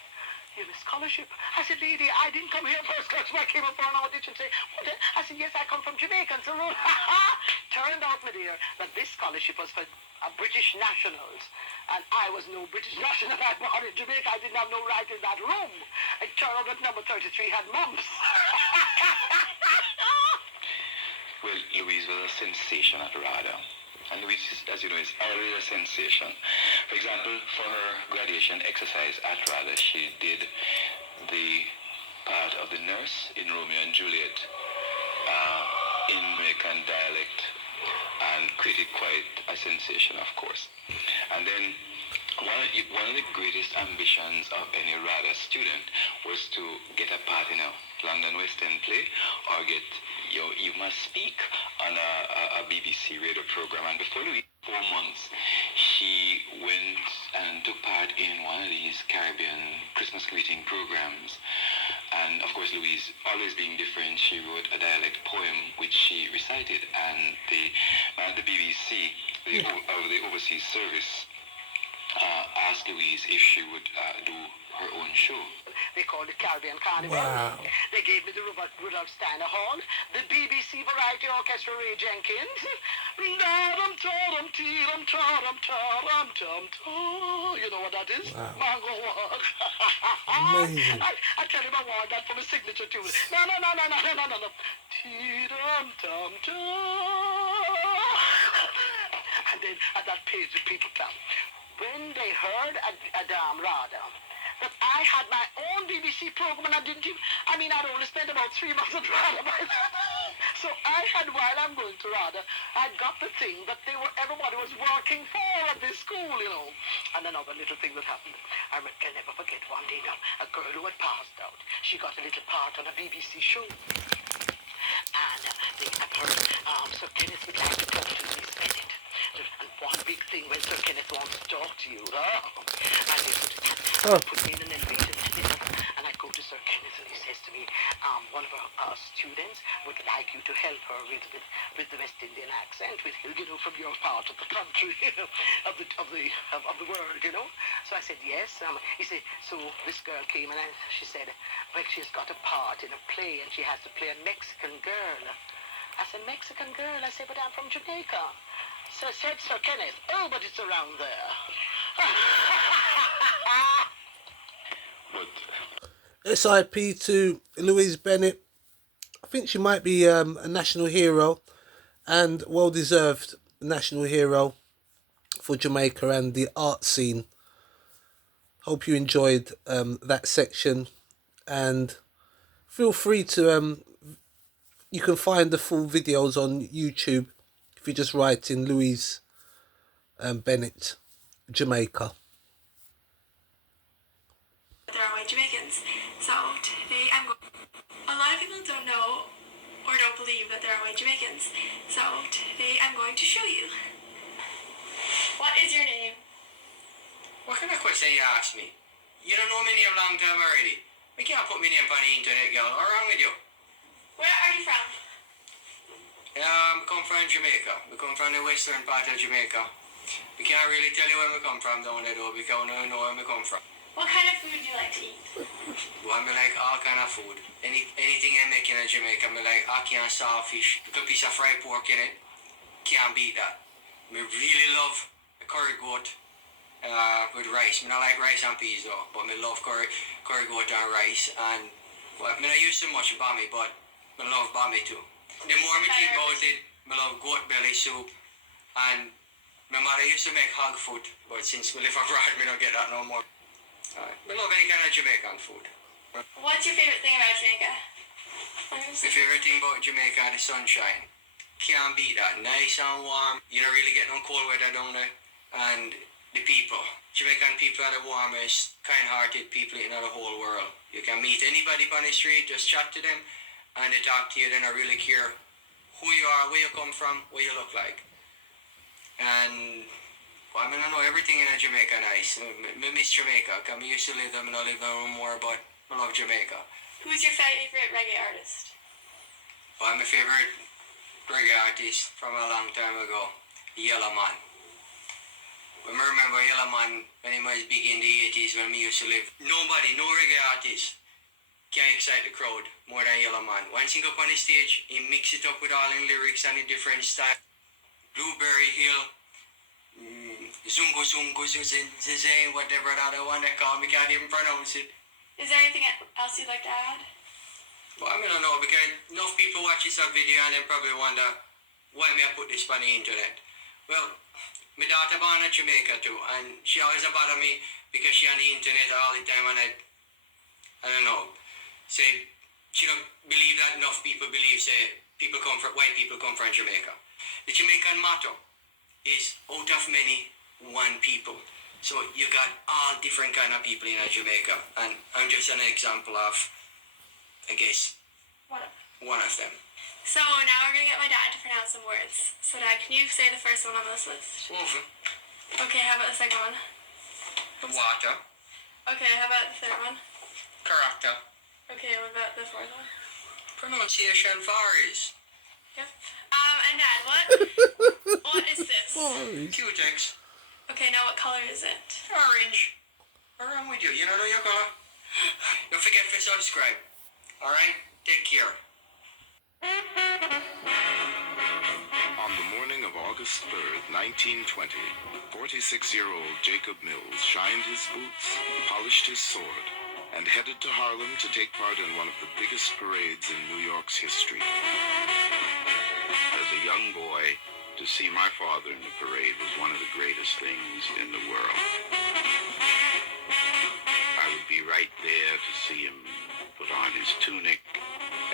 You have a scholarship? I said, lady, I didn't come here for a scholarship. I came up for an audition. Say, what? I said, yes, I come from Jamaica. So turned out, my dear, that this scholarship was for British nationals. And I was no British national. I born in Jamaica. I didn't have no right in that room. It turned out that number 33 had mumps. Well, Louise was a sensation at RADA. And Louise, as you know, is always a sensation. For example, for her graduation exercise at RADA, she did the part of the nurse in Romeo and Juliet in American dialect and created quite a sensation, of course. And then one of the greatest ambitions of any RADA student was to get a part in a London West End play or get, you must speak on a BBC radio program. And before Louise, 4 months, she went and took part in one of these Caribbean Christmas greeting programs. And of course, Louise, always being different, she wrote a dialect poem which she recited. And the BBC, the overseas service, asked Louise if she would do her own show. They called it Caribbean Carnival. Wow. They gave me the Rudolph Steiner Hall, the BBC Variety Orchestra, Ray Jenkins. You know what that is? Wow. Mango Walk. Amazing. I tell him I want that for my signature tune. No. And then at that page the people clap. When they heard at RADA that I had my own BBC program and I'd only spent about 3 months at RADA by then. So I had, while I'm going to RADA, I'd got the thing that everybody was working for at this school, you know. And another little thing that happened, I can never forget one day now, a girl who had passed out, she got a little part on a BBC show. And I've heard Sir Kenneth would like to talk to Miss Bennett. And one big thing when Sir Kenneth wants to talk to you, and they put me in an elevator and I go to Sir Kenneth and he says to me, one of our students would like you to help her with the West Indian accent, from your part of the country, of the world, you know. So I said yes. He said, so this girl came and she said, well, she's got a part in a play and she has to play a Mexican girl. I said, Mexican girl? I said, but I'm from Jamaica. So said Sir Kenneth, oh, but it's around there. SIP to Louise Bennett. I think she might be a national hero and well-deserved national hero for Jamaica and the art scene. Hope you enjoyed that section, and feel free to you can find the full videos on YouTube if you just write in Louise Bennett, Jamaica. There are white Jamaicans. So today I'm going. A lot of people don't know or don't believe that there are white Jamaicans. So today I'm going to show you. What is your name? What kind of question you ask me? You don't know me name a long time already. We can't put me name on the internet, girl. What's wrong with you? Where are you from? We come from Jamaica. We come from the western part of Jamaica. We can't really tell you where we come from down there though, because we don't know where we come from. What kind of food do you like to eat? Well, I like all kind of food. Anything they make in Jamaica, I like ackee and saltfish. Put a piece of fried pork in it. Can't beat that. I really love the curry goat with rice. I don't like rice and peas though, but I love curry goat and rice. And well, I don't use so much bami, but I love bami too. The more I think about it, I love goat belly soup and My mother used to make hog food, but since we live abroad, we don't get that no more. We love any kind of Jamaican food. What's your favorite thing about Jamaica? My favorite thing about Jamaica, the sunshine. Can't beat that. Nice and warm. You don't really get no cold weather down there. And the people. Jamaican people are the warmest, kind-hearted people in the whole world. You can meet anybody on the street, just chat to them, and they talk to you. They don't really care who you are, where you come from, what you look like. And well, I mean, I know everything in Jamaica nice. I miss Jamaica. I used to live there, and I live there more, but I love Jamaica. Who's your favorite reggae artist? Well, my favorite reggae artist from a long time ago, Yellow Man. I remember Yellow Man when he was big in the 80s when we used to live. Nobody, no reggae artist can excite the crowd more than Yellow Man. Once he go up on the stage, he mix it up with all the lyrics and the different style. Blueberry Hill, Zungo Zungo Zuzin, whatever that one they call me, can't even pronounce it. Is there anything else you'd like to add? Well, I mean, I don't know, because enough people watch this video and they probably wonder why me I put this on the internet. Well, my daughter born in Jamaica too, and she always bother me because she on the internet all the time, and I don't know, say she don't believe that enough people believe, say white people come from Jamaica. The Jamaican motto is out of many, one people. So you got all different kind of people in Jamaica, and I'm just an example of, I guess, one of them. So now we're going to get my dad to pronounce some words. So Dad, can you say the first one on this list? Okay, how about the second one? Water. Okay, how about the third one? Character. Okay, what about the fourth one? Pronunciation varies. Yep. And Dad, what is this? Q-Tex. Okay, now what color is it? Orange. What's wrong with you? You don't know your color? Don't forget to subscribe. Alright? Take care. On the morning of August 3rd, 1920, 46-year-old Jacob Mills shined his boots, polished his sword, and headed to Harlem to take part in one of the biggest parades in New York's history. As a young boy, to see my father in the parade was one of the greatest things in the world. I would be right there to see him put on his tunic,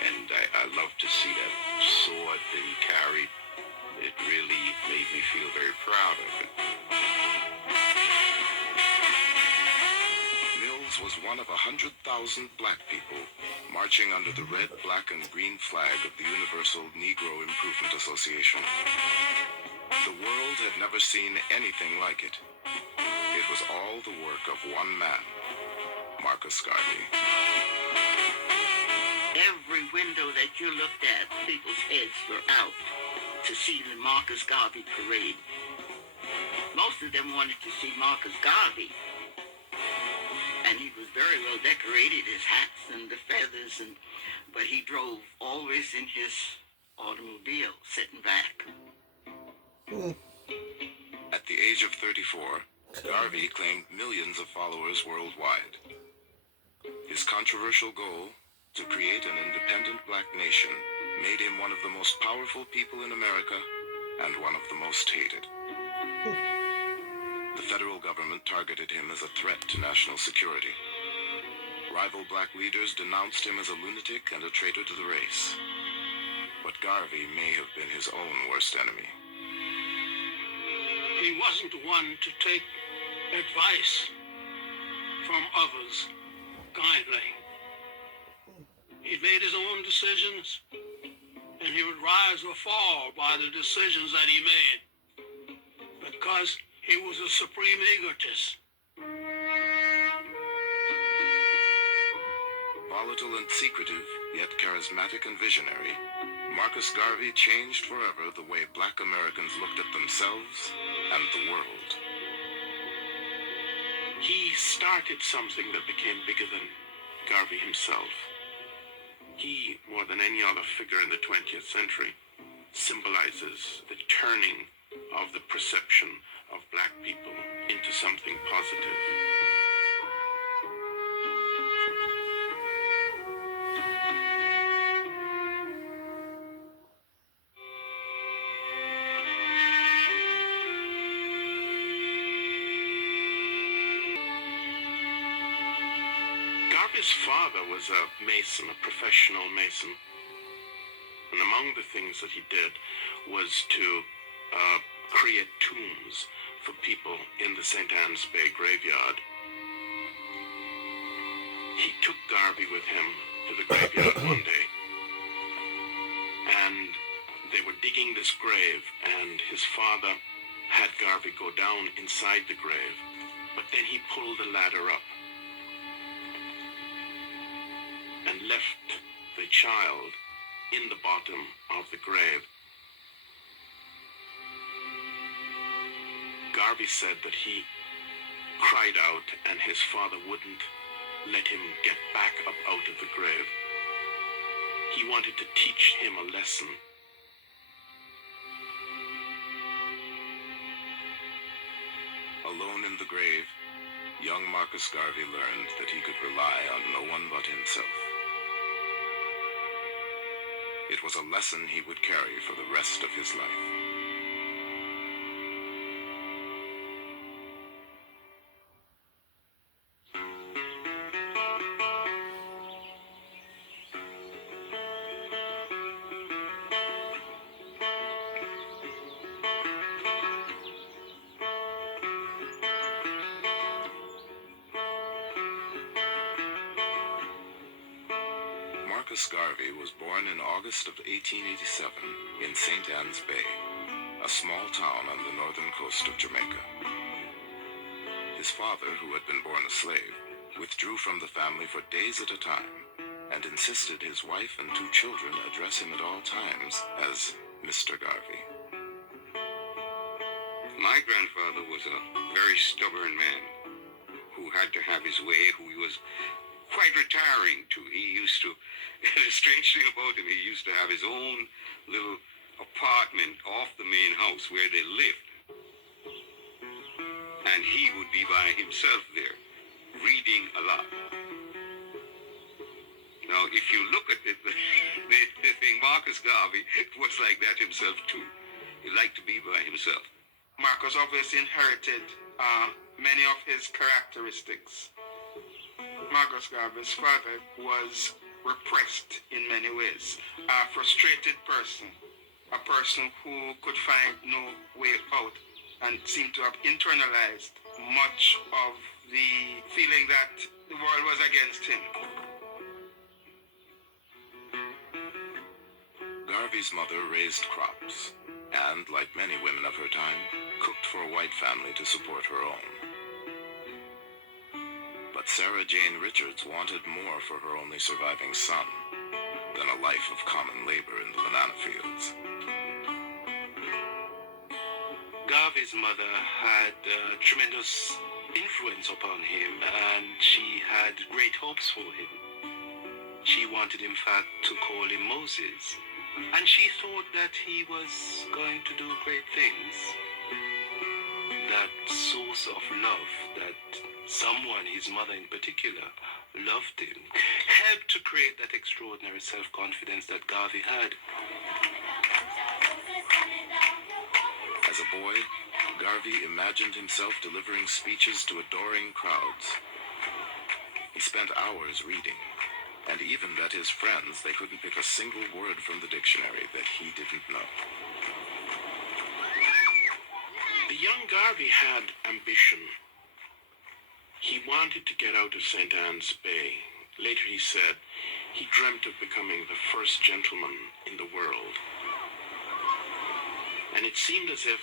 and I loved to see that sword that he carried. It really made me feel very proud of it. Mills was one of 100,000 black people marching under the red, black, and green flag of the Universal Negro Improvement Association. The world had never seen anything like it. It was all the work of one man, Marcus Garvey. Every window that you looked at, people's heads were out to see the Marcus Garvey parade. Most of them wanted to see Marcus Garvey. And he was very well decorated, his hats and the feathers, but he drove always in his automobile, sitting back. At the age of 34, Garvey claimed millions of followers worldwide. His controversial goal, to create an independent black nation, made him one of the most powerful people in America and one of the most hated. The federal government targeted him as a threat to national security. Rival black leaders denounced him as a lunatic and a traitor to the race. But Garvey may have been his own worst enemy. He wasn't one to take advice from others kindly. He made his own decisions, and he would rise or fall by the decisions that he made, because he was a supreme egotist. Volatile and secretive, yet charismatic and visionary, Marcus Garvey changed forever the way black Americans looked at themselves and the world. He started something that became bigger than Garvey himself. He, more than any other figure in the 20th century, symbolizes the turning of the perception of black people into something positive. His father was a mason, a professional mason. And among the things that he did was to create tombs for people in the St. Anne's Bay graveyard. He took Garvey with him to the graveyard one day, and they were digging this grave, and his father had Garvey go down inside the grave, but then he pulled the ladder up and left the child in the bottom of the grave. Garvey said that he cried out and his father wouldn't let him get back up out of the grave. He wanted to teach him a lesson. Alone in the grave, young Marcus Garvey learned that he could rely on no one but himself. It was a lesson he would carry for the rest of his life. Marcus Garvey was born in August of 1887 in St. Anne's Bay, a small town on the northern coast of Jamaica. His father, who had been born a slave, withdrew from the family for days at a time and insisted his wife and 2 children address him at all times as Mr. Garvey. My grandfather was a very stubborn man who had to have his way, who he was quite retiring to. He used to, the strange thing about him, he used to have his own little apartment off the main house where they lived. And he would be by himself there, reading a lot. Now, if you look at it, the thing, Marcus Garvey was like that himself too. He liked to be by himself. Marcus obviously inherited many of his characteristics. Marcus Garvey's father was repressed in many ways, a frustrated person, a person who could find no way out and seemed to have internalized much of the feeling that the world was against him. Garvey's mother raised crops and, like many women of her time, cooked for a white family to support her own. But Sarah Jane Richards wanted more for her only surviving son than a life of common labor in the banana fields. Garvey's mother had tremendous influence upon him, and she had great hopes for him. She wanted, in fact, to call him Moses, and she thought that he was going to do great things. That source of love, that someone, his mother in particular, loved him, helped to create that extraordinary self-confidence that Garvey had. As a boy, Garvey imagined himself delivering speeches to adoring crowds. He spent hours reading, and even bet his friends they couldn't pick a single word from the dictionary that he didn't know. The young Garvey had ambition. He wanted to get out of St. Anne's Bay. Later he said he dreamt of becoming the first gentleman in the world. And it seemed as if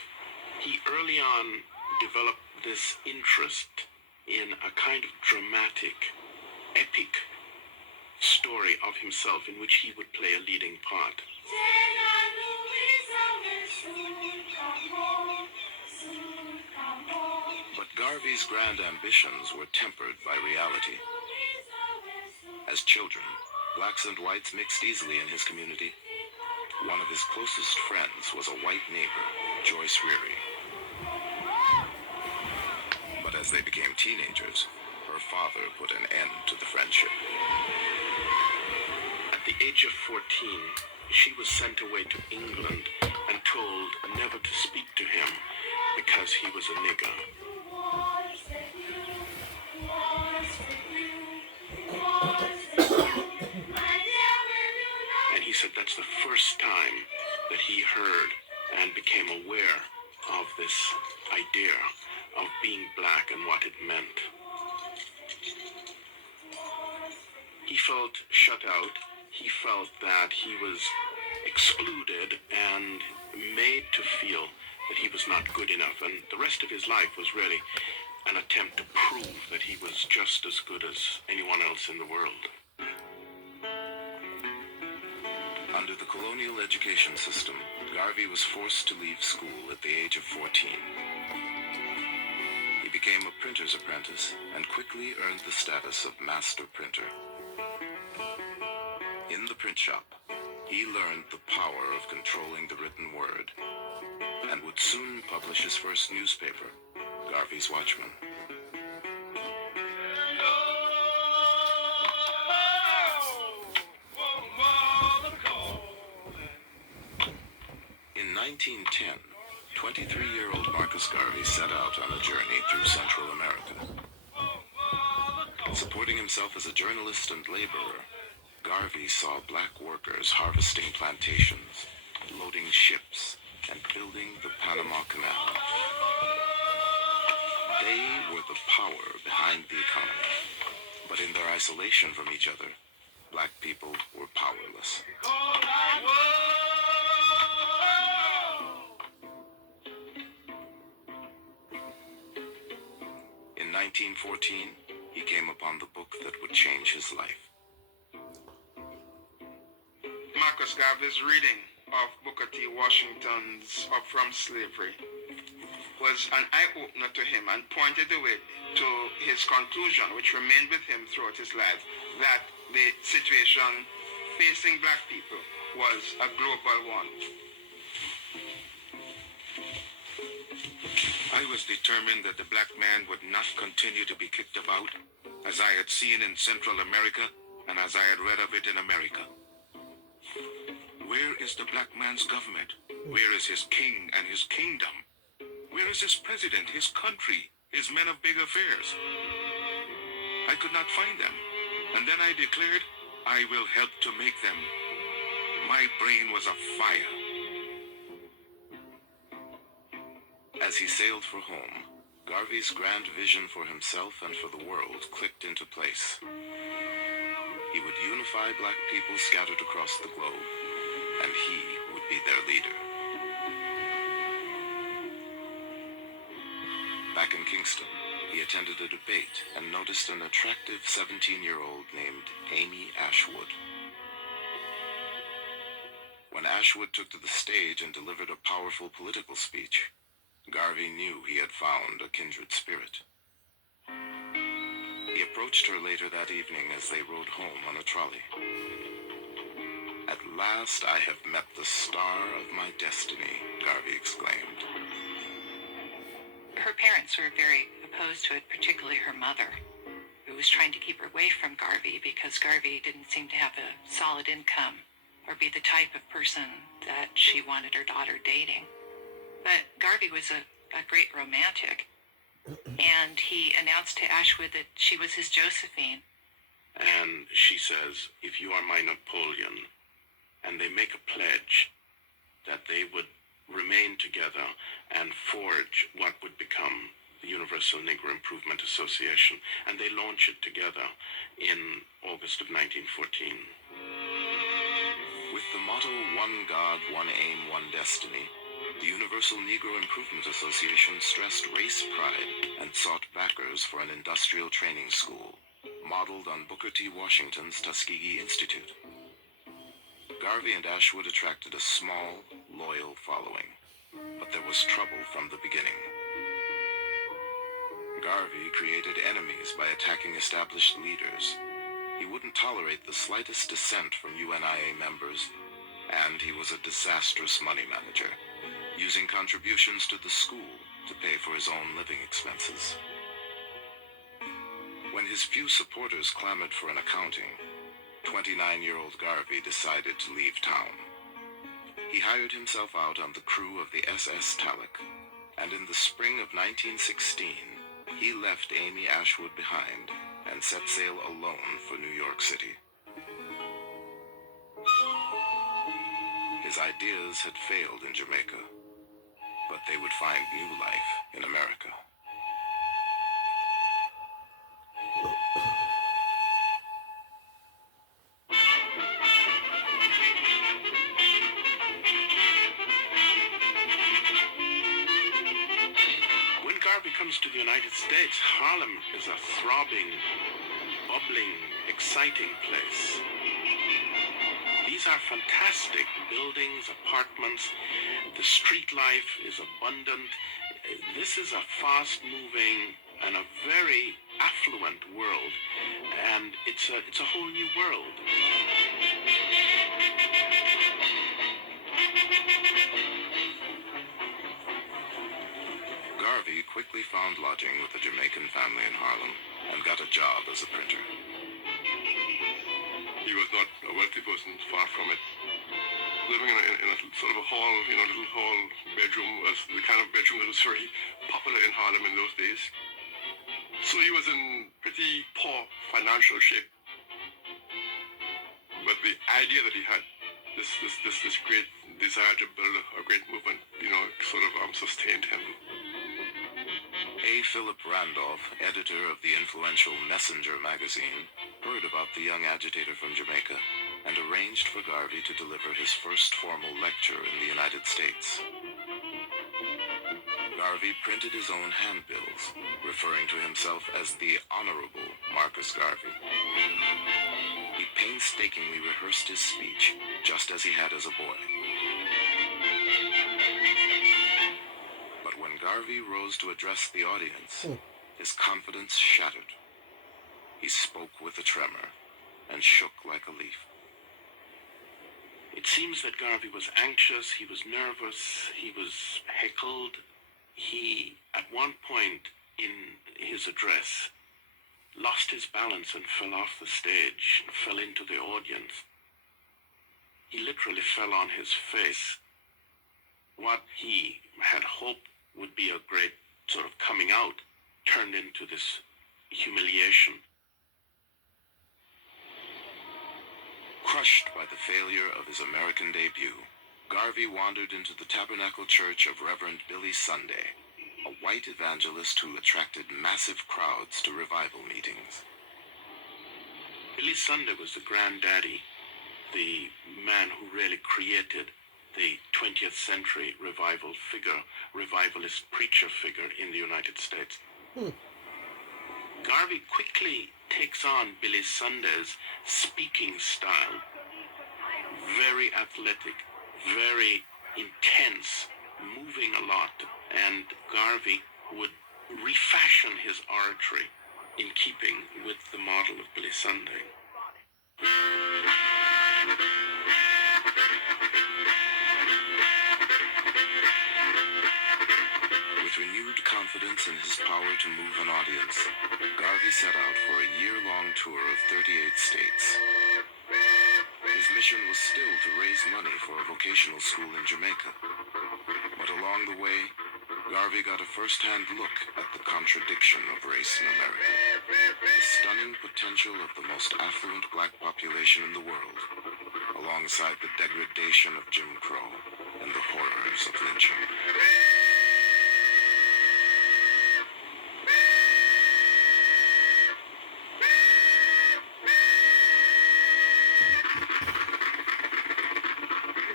he early on developed this interest in a kind of dramatic, epic story of himself in which he would play a leading part. But Garvey's grand ambitions were tempered by reality. As children, blacks and whites mixed easily in his community. One of his closest friends was a white neighbor, Joyce Reary. But as they became teenagers, her father put an end to the friendship. At the age of 14, she was sent away to England and told never to speak to him because he was a nigger. And he said that's the first time that he heard and became aware of this idea of being black and what it meant. He felt shut out. He felt that he was excluded and made to feel that he was not good enough. And the rest of his life was really an attempt to prove that he was just as good as anyone else in the world. Under the colonial education system, Garvey was forced to leave school at the age of 14. He became a printer's apprentice and quickly earned the status of master printer. In the print shop, he learned the power of controlling the written word and would soon publish his first newspaper, Garvey's Watchman. In 1910, 23-year-old Marcus Garvey set out on a journey through Central America. Supporting himself as a journalist and laborer, Garvey saw black workers harvesting plantations, loading ships, and building the Panama Canal. They were the power behind the economy, but in their isolation from each other, black people were powerless. In 1914, he came upon the book that would change his life. Marcus Garvey's reading of Booker T. Washington's Up From Slavery was an eye-opener to him and pointed the way to his conclusion, which remained with him throughout his life, that the situation facing black people was a global one. I was determined that the black man would not continue to be kicked about, as I had seen in Central America and as I had read of it in America. Where is the black man's government? Where is his king and his kingdom? Where is his president, his country, his men of big affairs? I could not find them. And then I declared, I will help to make them. My brain was afire. As he sailed for home, Garvey's grand vision for himself and for the world clicked into place. He would unify black people scattered across the globe, and he would be their leader. Back in Kingston, he attended a debate and noticed an attractive 17-year-old named Amy Ashwood. When Ashwood took to the stage and delivered a powerful political speech, Garvey knew he had found a kindred spirit. He approached her later that evening as they rode home on a trolley. At last I have met the star of my destiny, Garvey exclaimed. Her parents were very opposed to it, particularly her mother, who was trying to keep her away from Garvey because Garvey didn't seem to have a solid income or be the type of person that she wanted her daughter dating. But Garvey was a great romantic, and he announced to Ashwood that she was his Josephine. And she says, if you are my Napoleon, and they make a pledge that they would remain together and forge what would become the Universal Negro Improvement Association, and they launch it together in August of 1914. With the motto, one God, one aim, one destiny, the Universal Negro Improvement Association stressed race pride and sought backers for an industrial training school, modeled on Booker T. Washington's Tuskegee Institute. Garvey and Ashwood attracted a small, loyal following, but there was trouble from the beginning. Garvey created enemies by attacking established leaders. He wouldn't tolerate the slightest dissent from UNIA members, and he was a disastrous money manager, using contributions to the school to pay for his own living expenses. When his few supporters clamored for an accounting, 29-year-old Garvey decided to leave town. He hired himself out on the crew of the SS Talek, and in the spring of 1916, he left Amy Ashwood behind and set sail alone for New York City. His ideas had failed in Jamaica, but they would find new life in America. When Garvey comes to the United States, Harlem is a throbbing, bubbling, exciting place. These are fantastic buildings, apartments. The street life is abundant. This is a fast-moving and a very affluent world, and it's a whole new world. Garvey quickly found lodging with a Jamaican family in Harlem and got a job as a printer. He was not a wealthy person, far from it. Living in a sort of a hall, little hall bedroom, was the kind of bedroom that was very popular in Harlem in those days. So he was in pretty poor financial shape. But the idea that he had, this great desire to build a great movement, sort of sustained him. A. Philip Randolph, editor of the influential Messenger magazine, heard about the young agitator from Jamaica and arranged for Garvey to deliver his first formal lecture in the United States. Garvey printed his own handbills, referring to himself as the Honorable Marcus Garvey. He painstakingly rehearsed his speech, just as he had as a boy. But when Garvey rose to address the audience, his confidence shattered. He spoke with a tremor and shook like a leaf. It seems that Garvey was anxious, he was nervous, he was heckled. He, at one point in his address, lost his balance and fell off the stage, fell into the audience. He literally fell on his face. What he had hoped would be a great sort of coming out turned into this humiliation. Crushed by the failure of his American debut, Garvey wandered into the Tabernacle Church of Reverend Billy Sunday, a white evangelist who attracted massive crowds to revival meetings. Billy Sunday was the granddaddy, the man who really created the 20th century revivalist preacher figure in the United States. Garvey quickly takes on Billy Sunday's speaking style, very athletic, very intense, moving a lot, and Garvey would refashion his oratory in keeping with the model of Billy Sunday. With renewed confidence in his power to move an audience, Garvey set out for a year-long tour of 38 states. His mission was still to raise money for a vocational school in Jamaica. But along the way, Garvey got a first-hand look at the contradiction of race in America, the stunning potential of the most affluent black population in the world, alongside the degradation of Jim Crow and the horrors of lynching.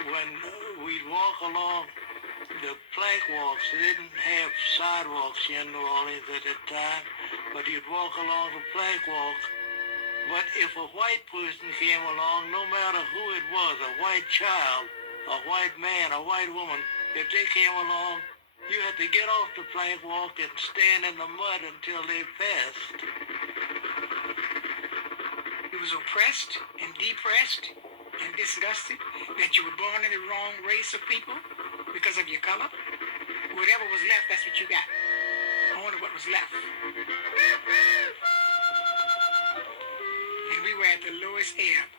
When we'd walk along the plank walks, they didn't have sidewalks here in New Orleans at that time, but you'd walk along the plank walk. But if a white person came along, no matter who it was, a white child, a white man, a white woman, if they came along, you had to get off the plank walk and stand in the mud until they passed. He was oppressed and depressed and disgusted that you were born in the wrong race of people because of your color. Whatever was left, that's what you got. Only what was left. And we were at the lowest ebb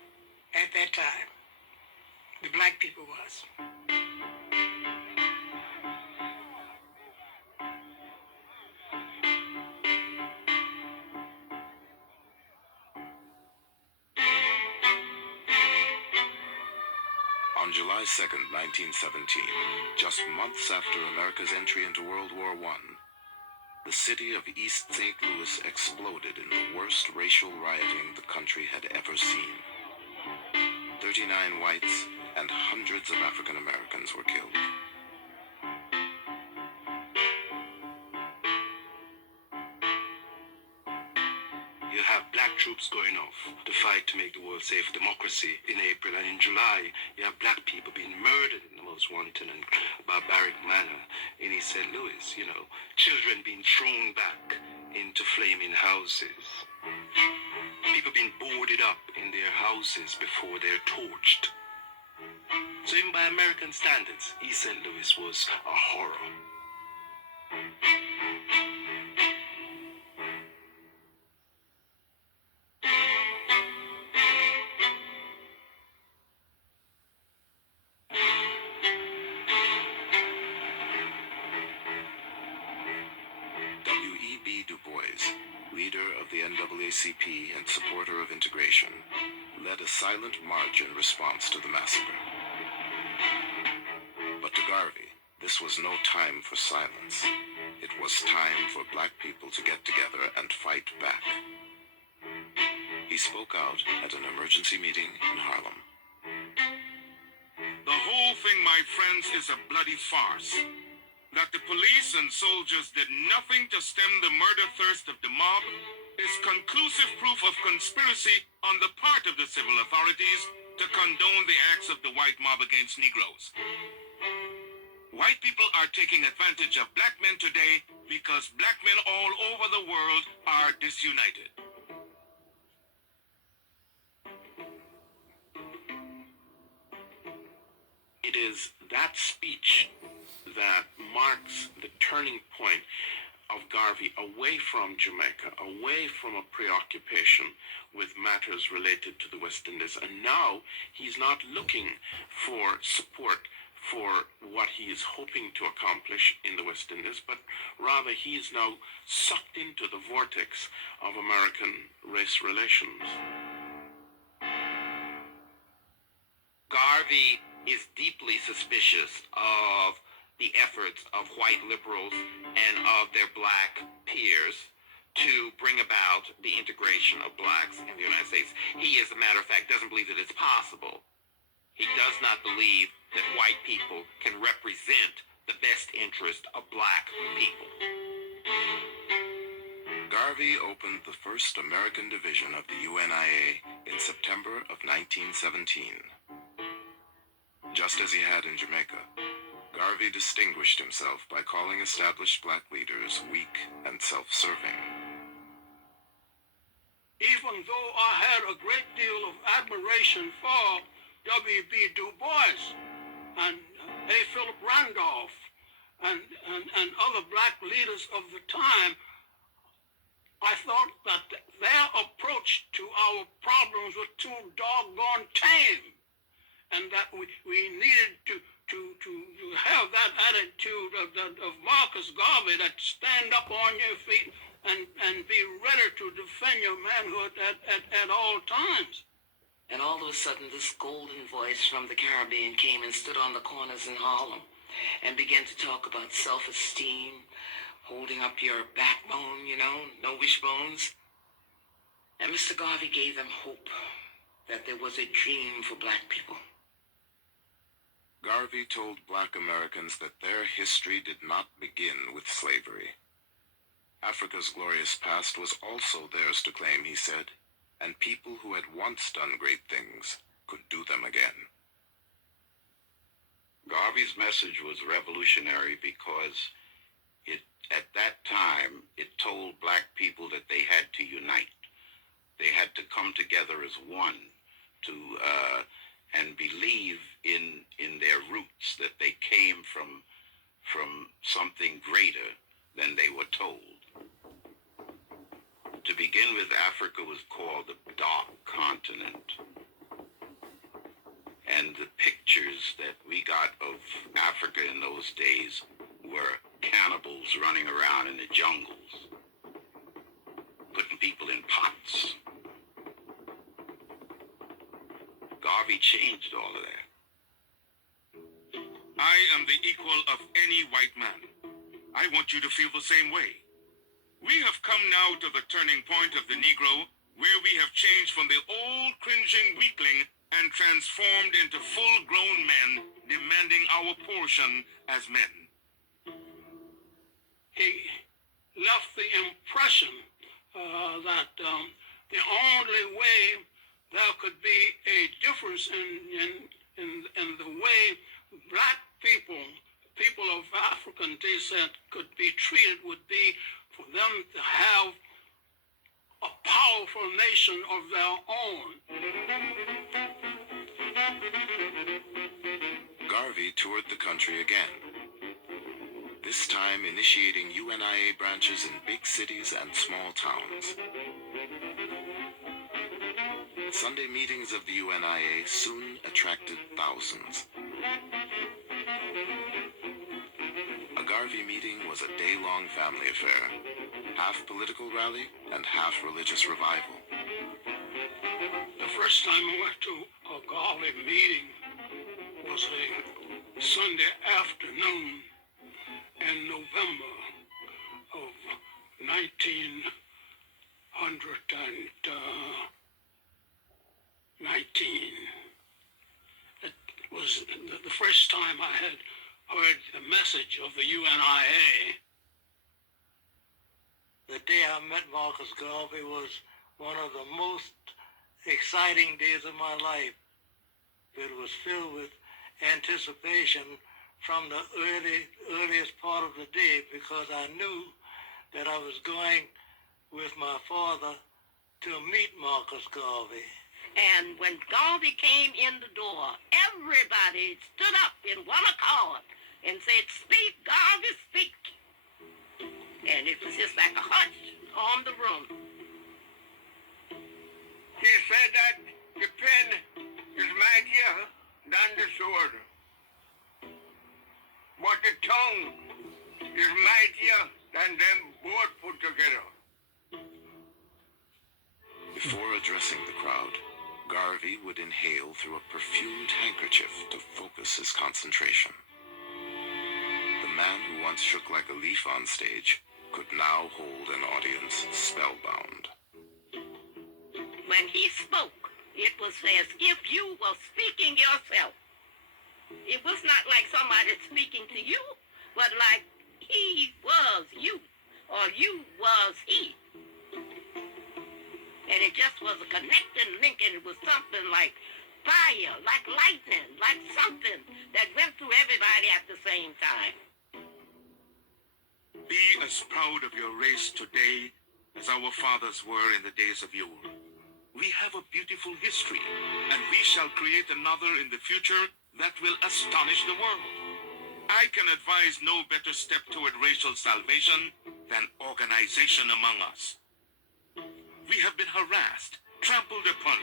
at that time. The black people was. On July 2nd, 1917, just months after America's entry into World War I, the city of East St. Louis exploded in the worst racial rioting the country had ever seen. 39 whites and hundreds of African Americans were killed. You have black troops going off to fight to make the world safe for democracy in April, and in July you have black people being murdered in the most wanton and barbaric manner in East St. Louis, children being thrown back into flaming houses, people being boarded up in their houses before they're torched. So even by American standards, East St. Louis was a horror. Leader of the NAACP and supporter of integration, led a silent march in response to the massacre. But to Garvey, this was no time for silence. It was time for black people to get together and fight back. He spoke out at an emergency meeting in Harlem. The whole thing, my friends, is a bloody farce. That the police and soldiers did nothing to stem the murder thirst of the mob is conclusive proof of conspiracy on the part of the civil authorities to condone the acts of the white mob against Negroes. White people are taking advantage of black men today because black men all over the world are disunited. It is that speech that marks the turning point of Garvey away from Jamaica, away from a preoccupation with matters related to the West Indies. And now he's not looking for support for what he is hoping to accomplish in the West Indies, but rather he is now sucked into the vortex of American race relations. Garvey is deeply suspicious of the efforts of white liberals and of their black peers to bring about the integration of blacks in the United States. He, as a matter of fact, doesn't believe that it's possible. He does not believe that white people can represent the best interest of black people. Garvey opened the first American division of the UNIA in September of 1917. Just as he had in Jamaica, Garvey distinguished himself by calling established black leaders weak and self-serving. Even though I had a great deal of admiration for W.B. Du Bois and A. Philip Randolph and other black leaders of the time, I thought that their approach to our problems was too doggone tame, and that we needed to have that attitude of Marcus Garvey, that stand up on your feet and be ready to defend your manhood at all times. And all of a sudden, this golden voice from the Caribbean came and stood on the corners in Harlem and began to talk about self-esteem, holding up your backbone, no wishbones. And Mr. Garvey gave them hope that there was a dream for black people. Garvey told black Americans that their history did not begin with slavery. Africa's glorious past was also theirs to claim, he said, and people who had once done great things could do them again. Garvey's message was revolutionary because at that time, it told black people that they had to unite. They had to come together as one and believe in their roots, that they came from something greater than they were told. To begin with, Africa was called the Dark Continent. And the pictures that we got of Africa in those days were cannibals running around in the jungles, putting people in pots. Garvey changed all of that. am the equal of any white man. I want you to feel the same way. We have come now to the turning point of the Negro, where we have changed from the old cringing weakling and transformed into full-grown men demanding our portion as men. He left the impression that the only way there could be a difference in the way black people of African descent could be treated would be for them to have a powerful nation of their own. Garvey toured the country again, this time initiating UNIA branches in big cities and small towns. Sunday meetings of the UNIA soon attracted thousands. A Garvey meeting was a day-long family affair, half political rally and half religious revival. The first time I went to a Garvey meeting was a Sunday afternoon in November of 1919. It was the first time I had heard the message of the UNIA. The day I met Marcus Garvey was one of the most exciting days of my life. It was filled with anticipation from the earliest part of the day because I knew that I was going with my father to meet Marcus Garvey. And when Garvey came in the door, everybody stood up in one accord and said, "Speak, Garvey, speak." And it was just like a hush on the room. He said that the pen is mightier than the sword, but the tongue is mightier than them both put together. Before addressing the crowd, Garvey would inhale through a perfumed handkerchief to focus his concentration. The man who once shook like a leaf on stage could now hold an audience spellbound. When he spoke, it was as if you were speaking yourself. It was not like somebody speaking to you, but like he was you, or you was he. And it just was a connecting link, and it was something like fire, like lightning, like something that went through everybody at the same time. Be as proud of your race today as our fathers were in the days of yore. We have a beautiful history, and we shall create another in the future that will astonish the world. I can advise no better step toward racial salvation than organization among us. We have been harassed, trampled upon,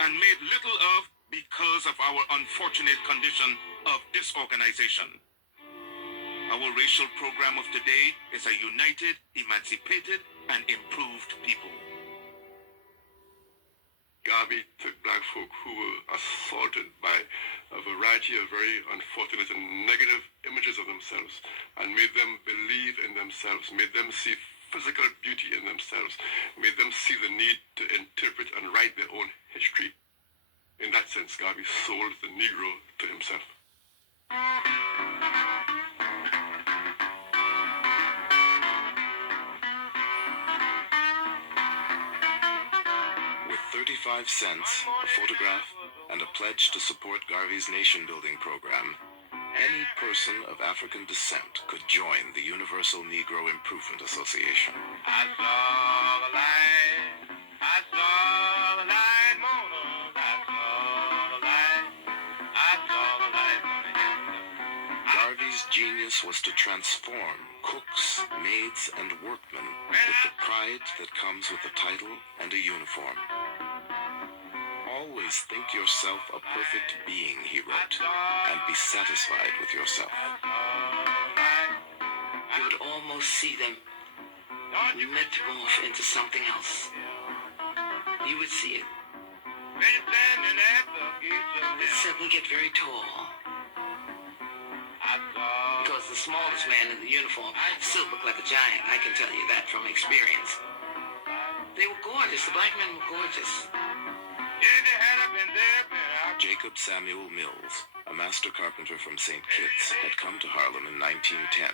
and made little of because of our unfortunate condition of disorganization. Our racial program of today is a united, emancipated, and improved people. Garvey took black folk who were assaulted by a variety of very unfortunate and negative images of themselves and made them believe in themselves, made them see physical beauty in themselves, made them see the need to interpret and write their own history. In that sense, Garvey sold the Negro to himself. With 35 cents, a photograph, and a pledge to support Garvey's nation-building program, any person of African descent could join the Universal Negro Improvement Association. I saw the light, I saw the light, Mona, I saw the light, I saw the light on the hill. Garvey's genius was to transform cooks, maids, and workmen with the pride that comes with a title and a uniform. Always think yourself a perfect being, he wrote, and be satisfied with yourself. You would almost see them metamorph into something else. You would see it. They'd suddenly get very tall. Because the smallest man in the uniform still looked like a giant. I can tell you that from experience. They were gorgeous. The black men were gorgeous. Jacob Samuel Mills, a master carpenter from St. Kitts, had come to Harlem in 1910.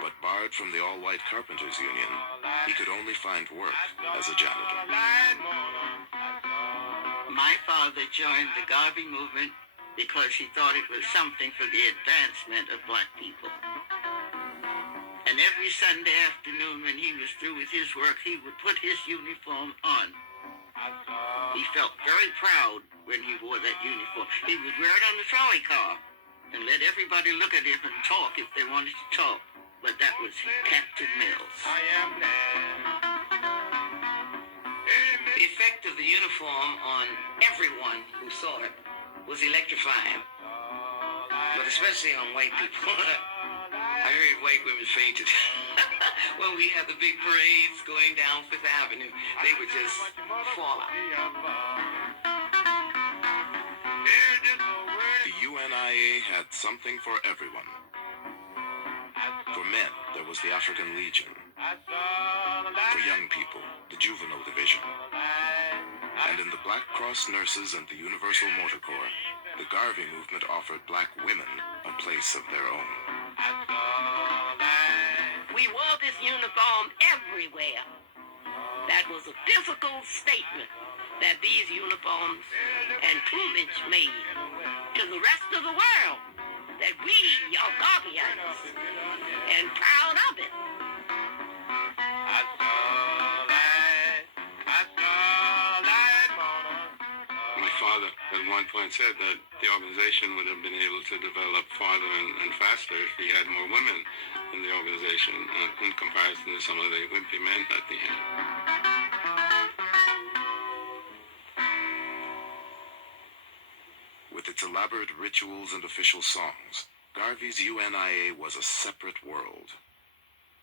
But barred from the All-White Carpenters Union, he could only find work as a janitor. My father joined the Garvey movement because he thought it was something for the advancement of black people. And every Sunday afternoon when he was through with his work, he would put his uniform on. He felt very proud when he wore that uniform. He would wear it on the trolley car and let everybody look at him and talk if they wanted to talk. But that was Captain Mills. The effect of the uniform on everyone who saw it was electrifying, but especially on white people. I heard white women fainted. When we had the big parades going down Fifth Avenue, they would just fall out. The UNIA had something for everyone. For men, there was the African Legion. For young people, the Juvenile Division. And in the Black Cross Nurses and the Universal Motor Corps, the Garvey movement offered black women a place of their own. We wore this uniform everywhere. That was a physical statement that these uniforms and plumage made to the rest of the world that we are Garveyites and proud of it. My father at one point said that the organization would have been able to develop farther and faster if he had more women in the organization in comparison to some of the wimpy men that he had. With its elaborate rituals and official songs, Garvey's UNIA was a separate world.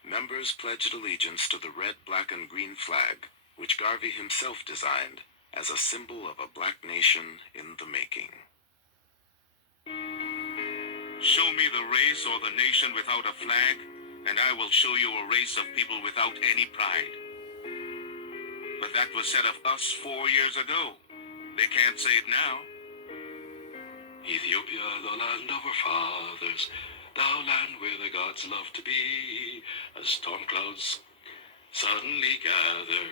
Members pledged allegiance to the red, black, and green flag, which Garvey himself designed as a symbol of a black nation in the making. Show me the race or the nation without a flag, and I will show you a race of people without any pride. But that was said of us 4 years ago. They can't say it now. Ethiopia, the land of our fathers, thou land where the gods love to be, as storm clouds suddenly gather,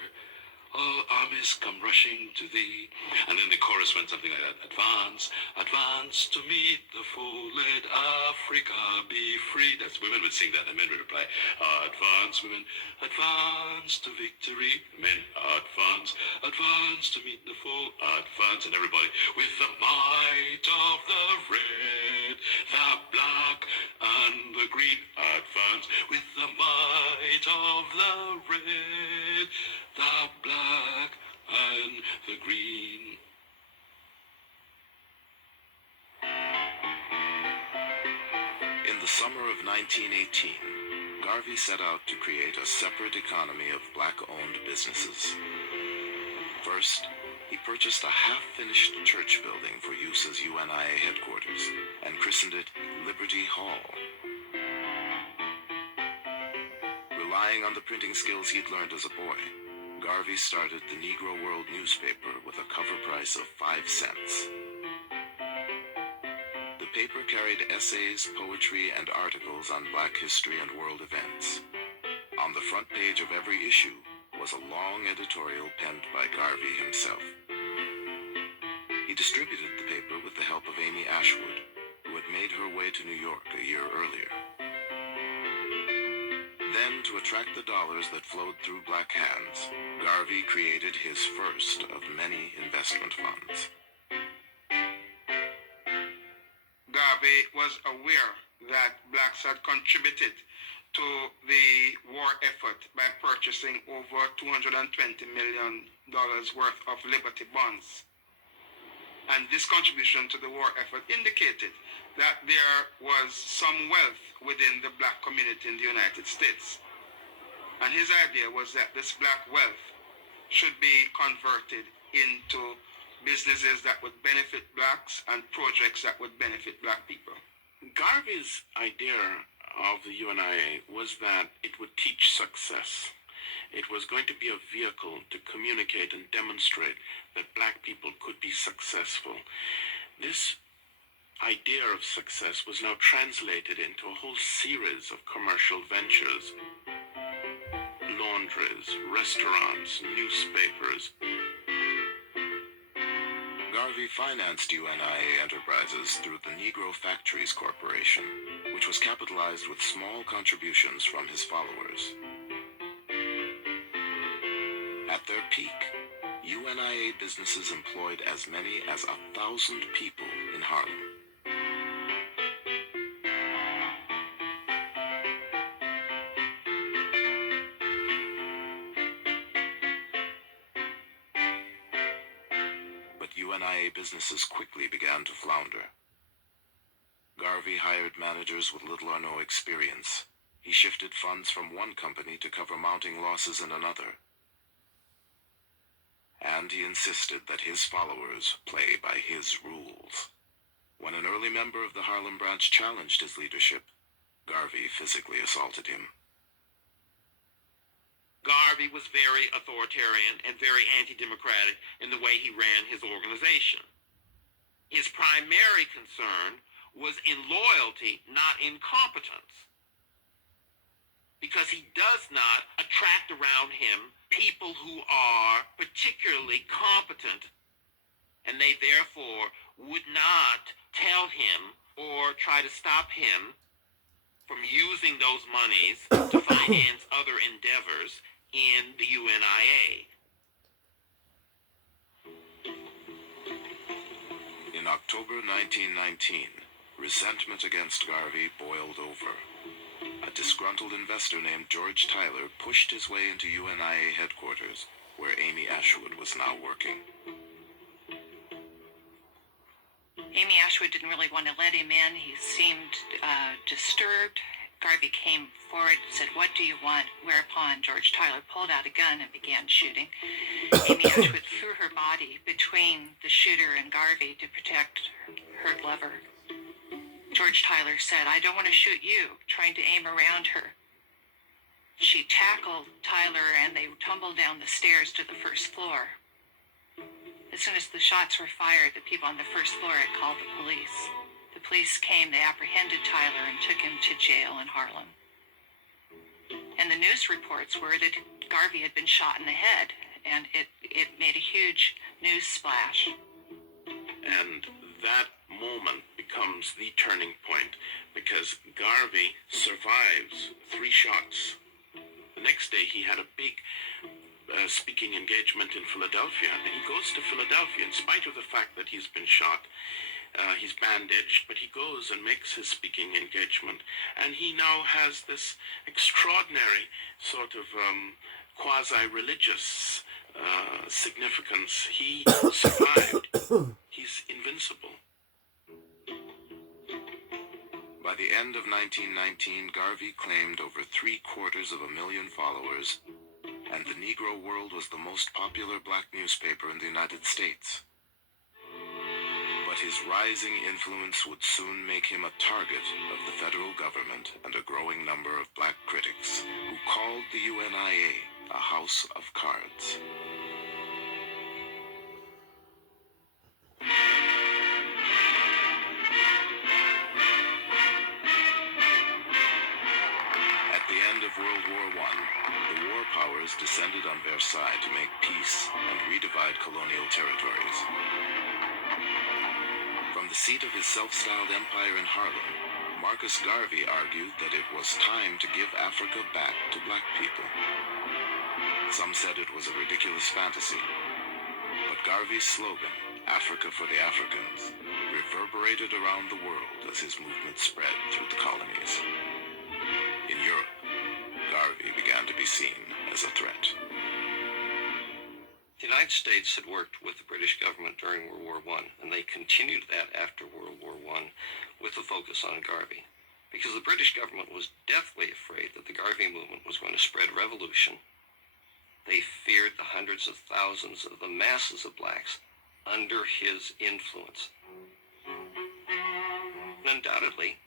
all armies come rushing to thee. And then the chorus went something like that. Advance, advance to meet the foe, let Africa be free. That's women would sing that, and men would reply, advance, women, advance to victory. Men, advance, advance to meet the foe, advance. And everybody, with the might of the red, the black, and the green, advance. With the might of the red, the black, and the green. In the summer of 1918, Garvey set out to create a separate economy of black-owned businesses. First, he purchased a half-finished church building for use as UNIA headquarters and christened it Liberty Hall. Relying on the printing skills he'd learned as a boy, Garvey started the Negro World newspaper with a cover price of 5 cents. The paper carried essays, poetry, and articles on black history and world events. On the front page of every issue was a long editorial penned by Garvey himself. He distributed the paper with the help of Amy Ashwood, who had made her way to New York a year earlier. Then, to attract the dollars that flowed through black hands, Garvey created his first of many investment funds. Garvey was aware that blacks had contributed to the war effort by purchasing over $220 million worth of Liberty bonds. And this contribution to the war effort indicated that there was some wealth within the black community in the United States. And his idea was that this black wealth should be converted into businesses that would benefit blacks and projects that would benefit black people. Garvey's idea of the UNIA was that it would teach success. It was going to be a vehicle to communicate and demonstrate that black people could be successful. This idea of success was now translated into a whole series of commercial ventures. Laundries, restaurants, newspapers. Garvey financed UNIA enterprises through the Negro Factories Corporation, which was capitalized with small contributions from his followers. At their peak, UNIA businesses employed as many as 1,000 people in Harlem. UNIA businesses quickly began to flounder. Garvey hired managers with little or no experience. He shifted funds from one company to cover mounting losses in another. And he insisted that his followers play by his rules. When an early member of the Harlem branch challenged his leadership, Garvey physically assaulted him. Garvey was very authoritarian and very anti-democratic in the way he ran his organization. His primary concern was in loyalty, not in competence. Because he does not attract around him people who are particularly competent, and they therefore would not tell him or try to stop him from using those monies to finance other endeavors in the UNIA. In October 1919, resentment against Garvey boiled over. A disgruntled investor named George Tyler pushed his way into UNIA headquarters, where Amy Ashwood was now working. Amy Ashwood didn't really want to let him in. He seemed disturbed. Garvey came forward and said, "What do you want?" Whereupon George Tyler pulled out a gun and began shooting. Amy Ashwood threw her body between the shooter and Garvey to protect her lover. George Tyler said, "I don't want to shoot you," trying to aim around her. She tackled Tyler and they tumbled down the stairs to the first floor. As soon as the shots were fired, the people on the first floor had called the police. The police came, they apprehended Tyler and took him to jail in Harlem. And the news reports were that Garvey had been shot in the head, and it made a huge news splash. And that moment becomes the turning point, because Garvey survives 3 shots. The next day he had a big speaking engagement in Philadelphia, and he goes to Philadelphia in spite of the fact that he's been shot. He's bandaged, but he goes and makes his speaking engagement, and he now has this extraordinary sort of quasi-religious significance. He survived. He's invincible. By the end of 1919, Garvey claimed over 750,000 followers, and the Negro World was the most popular black newspaper in the United States. But his rising influence would soon make him a target of the federal government and a growing number of black critics who called the UNIA a house of cards. At the end of World War I, the war powers descended on Versailles to make peace and redivide colonial territories. From the seat of his self-styled empire in Harlem, Marcus Garvey argued that it was time to give Africa back to black people. Some said it was a ridiculous fantasy, but Garvey's slogan, "Africa for the Africans," reverberated around the world as his movement spread through the colonies. In Europe, Garvey began to be seen as a threat. The United States had worked with the British government during World War I, and they continued that after World War I with a focus on Garvey, because the British government was deathly afraid that the Garvey movement was going to spread revolution. They feared the hundreds of thousands of the masses of blacks under his influence. And undoubtedly,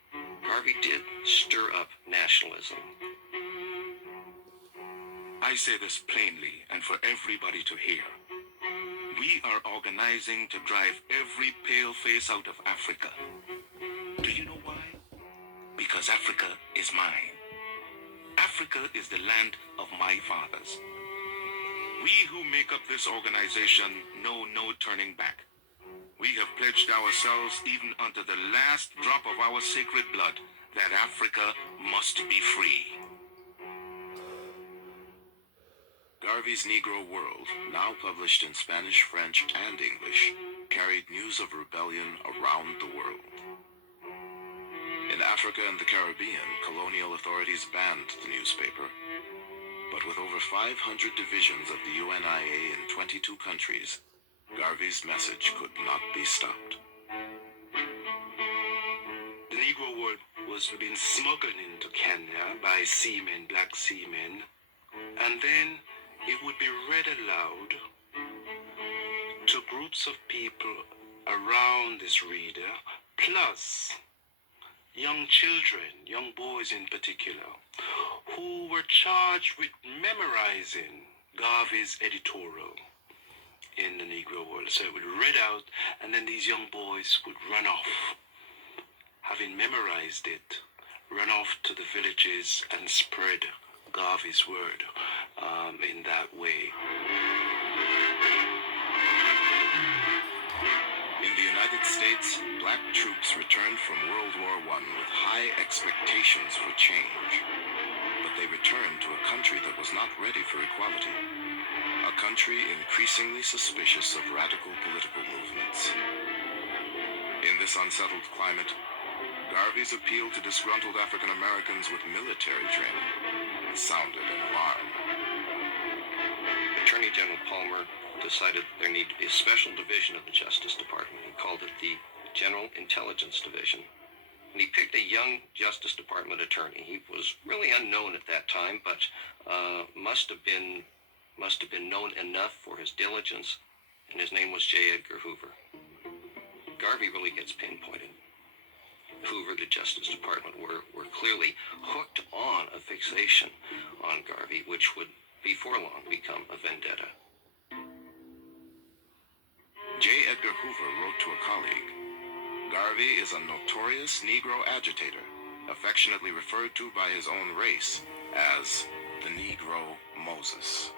Garvey did stir up nationalism. I say this plainly and for everybody to hear. We are organizing to drive every pale face out of Africa. Do you know why? Because Africa is mine. Africa is the land of my fathers. We who make up this organization know no turning back. We have pledged ourselves even unto the last drop of our sacred blood that Africa must be free. Garvey's Negro World, now published in Spanish, French, and English, carried news of rebellion around the world. In Africa and the Caribbean, colonial authorities banned the newspaper. But with over 500 divisions of the UNIA in 22 countries, Garvey's message could not be stopped. The Negro World was being smuggled into Kenya by seamen, black seamen, and then it would be read aloud to groups of people around this reader, plus young children, young boys in particular, who were charged with memorizing Garvey's editorial in the Negro World. So it would read out, and then these young boys would run off, having memorized it, run off to the villages and spread Garvey's word in that way. In the United States, black troops returned from World War I with high expectations for change. But they returned to a country that was not ready for equality. A country increasingly suspicious of radical political movements. In this unsettled climate, Garvey's appeal to disgruntled African Americans with military training sounded an alarm. Attorney General Palmer decided there needed to be a special division of the Justice Department. He called it the General Intelligence Division. And he picked a young Justice Department attorney. He was really unknown at that time, but must have been known enough for his diligence, and his name was J. Edgar Hoover. Garvey really gets pinpointed. Hoover, the Justice Department, were clearly hooked on a fixation on Garvey, which would, before long, become a vendetta. J. Edgar Hoover wrote to a colleague, "Garvey is a notorious Negro agitator, affectionately referred to by his own race as the Negro Moses."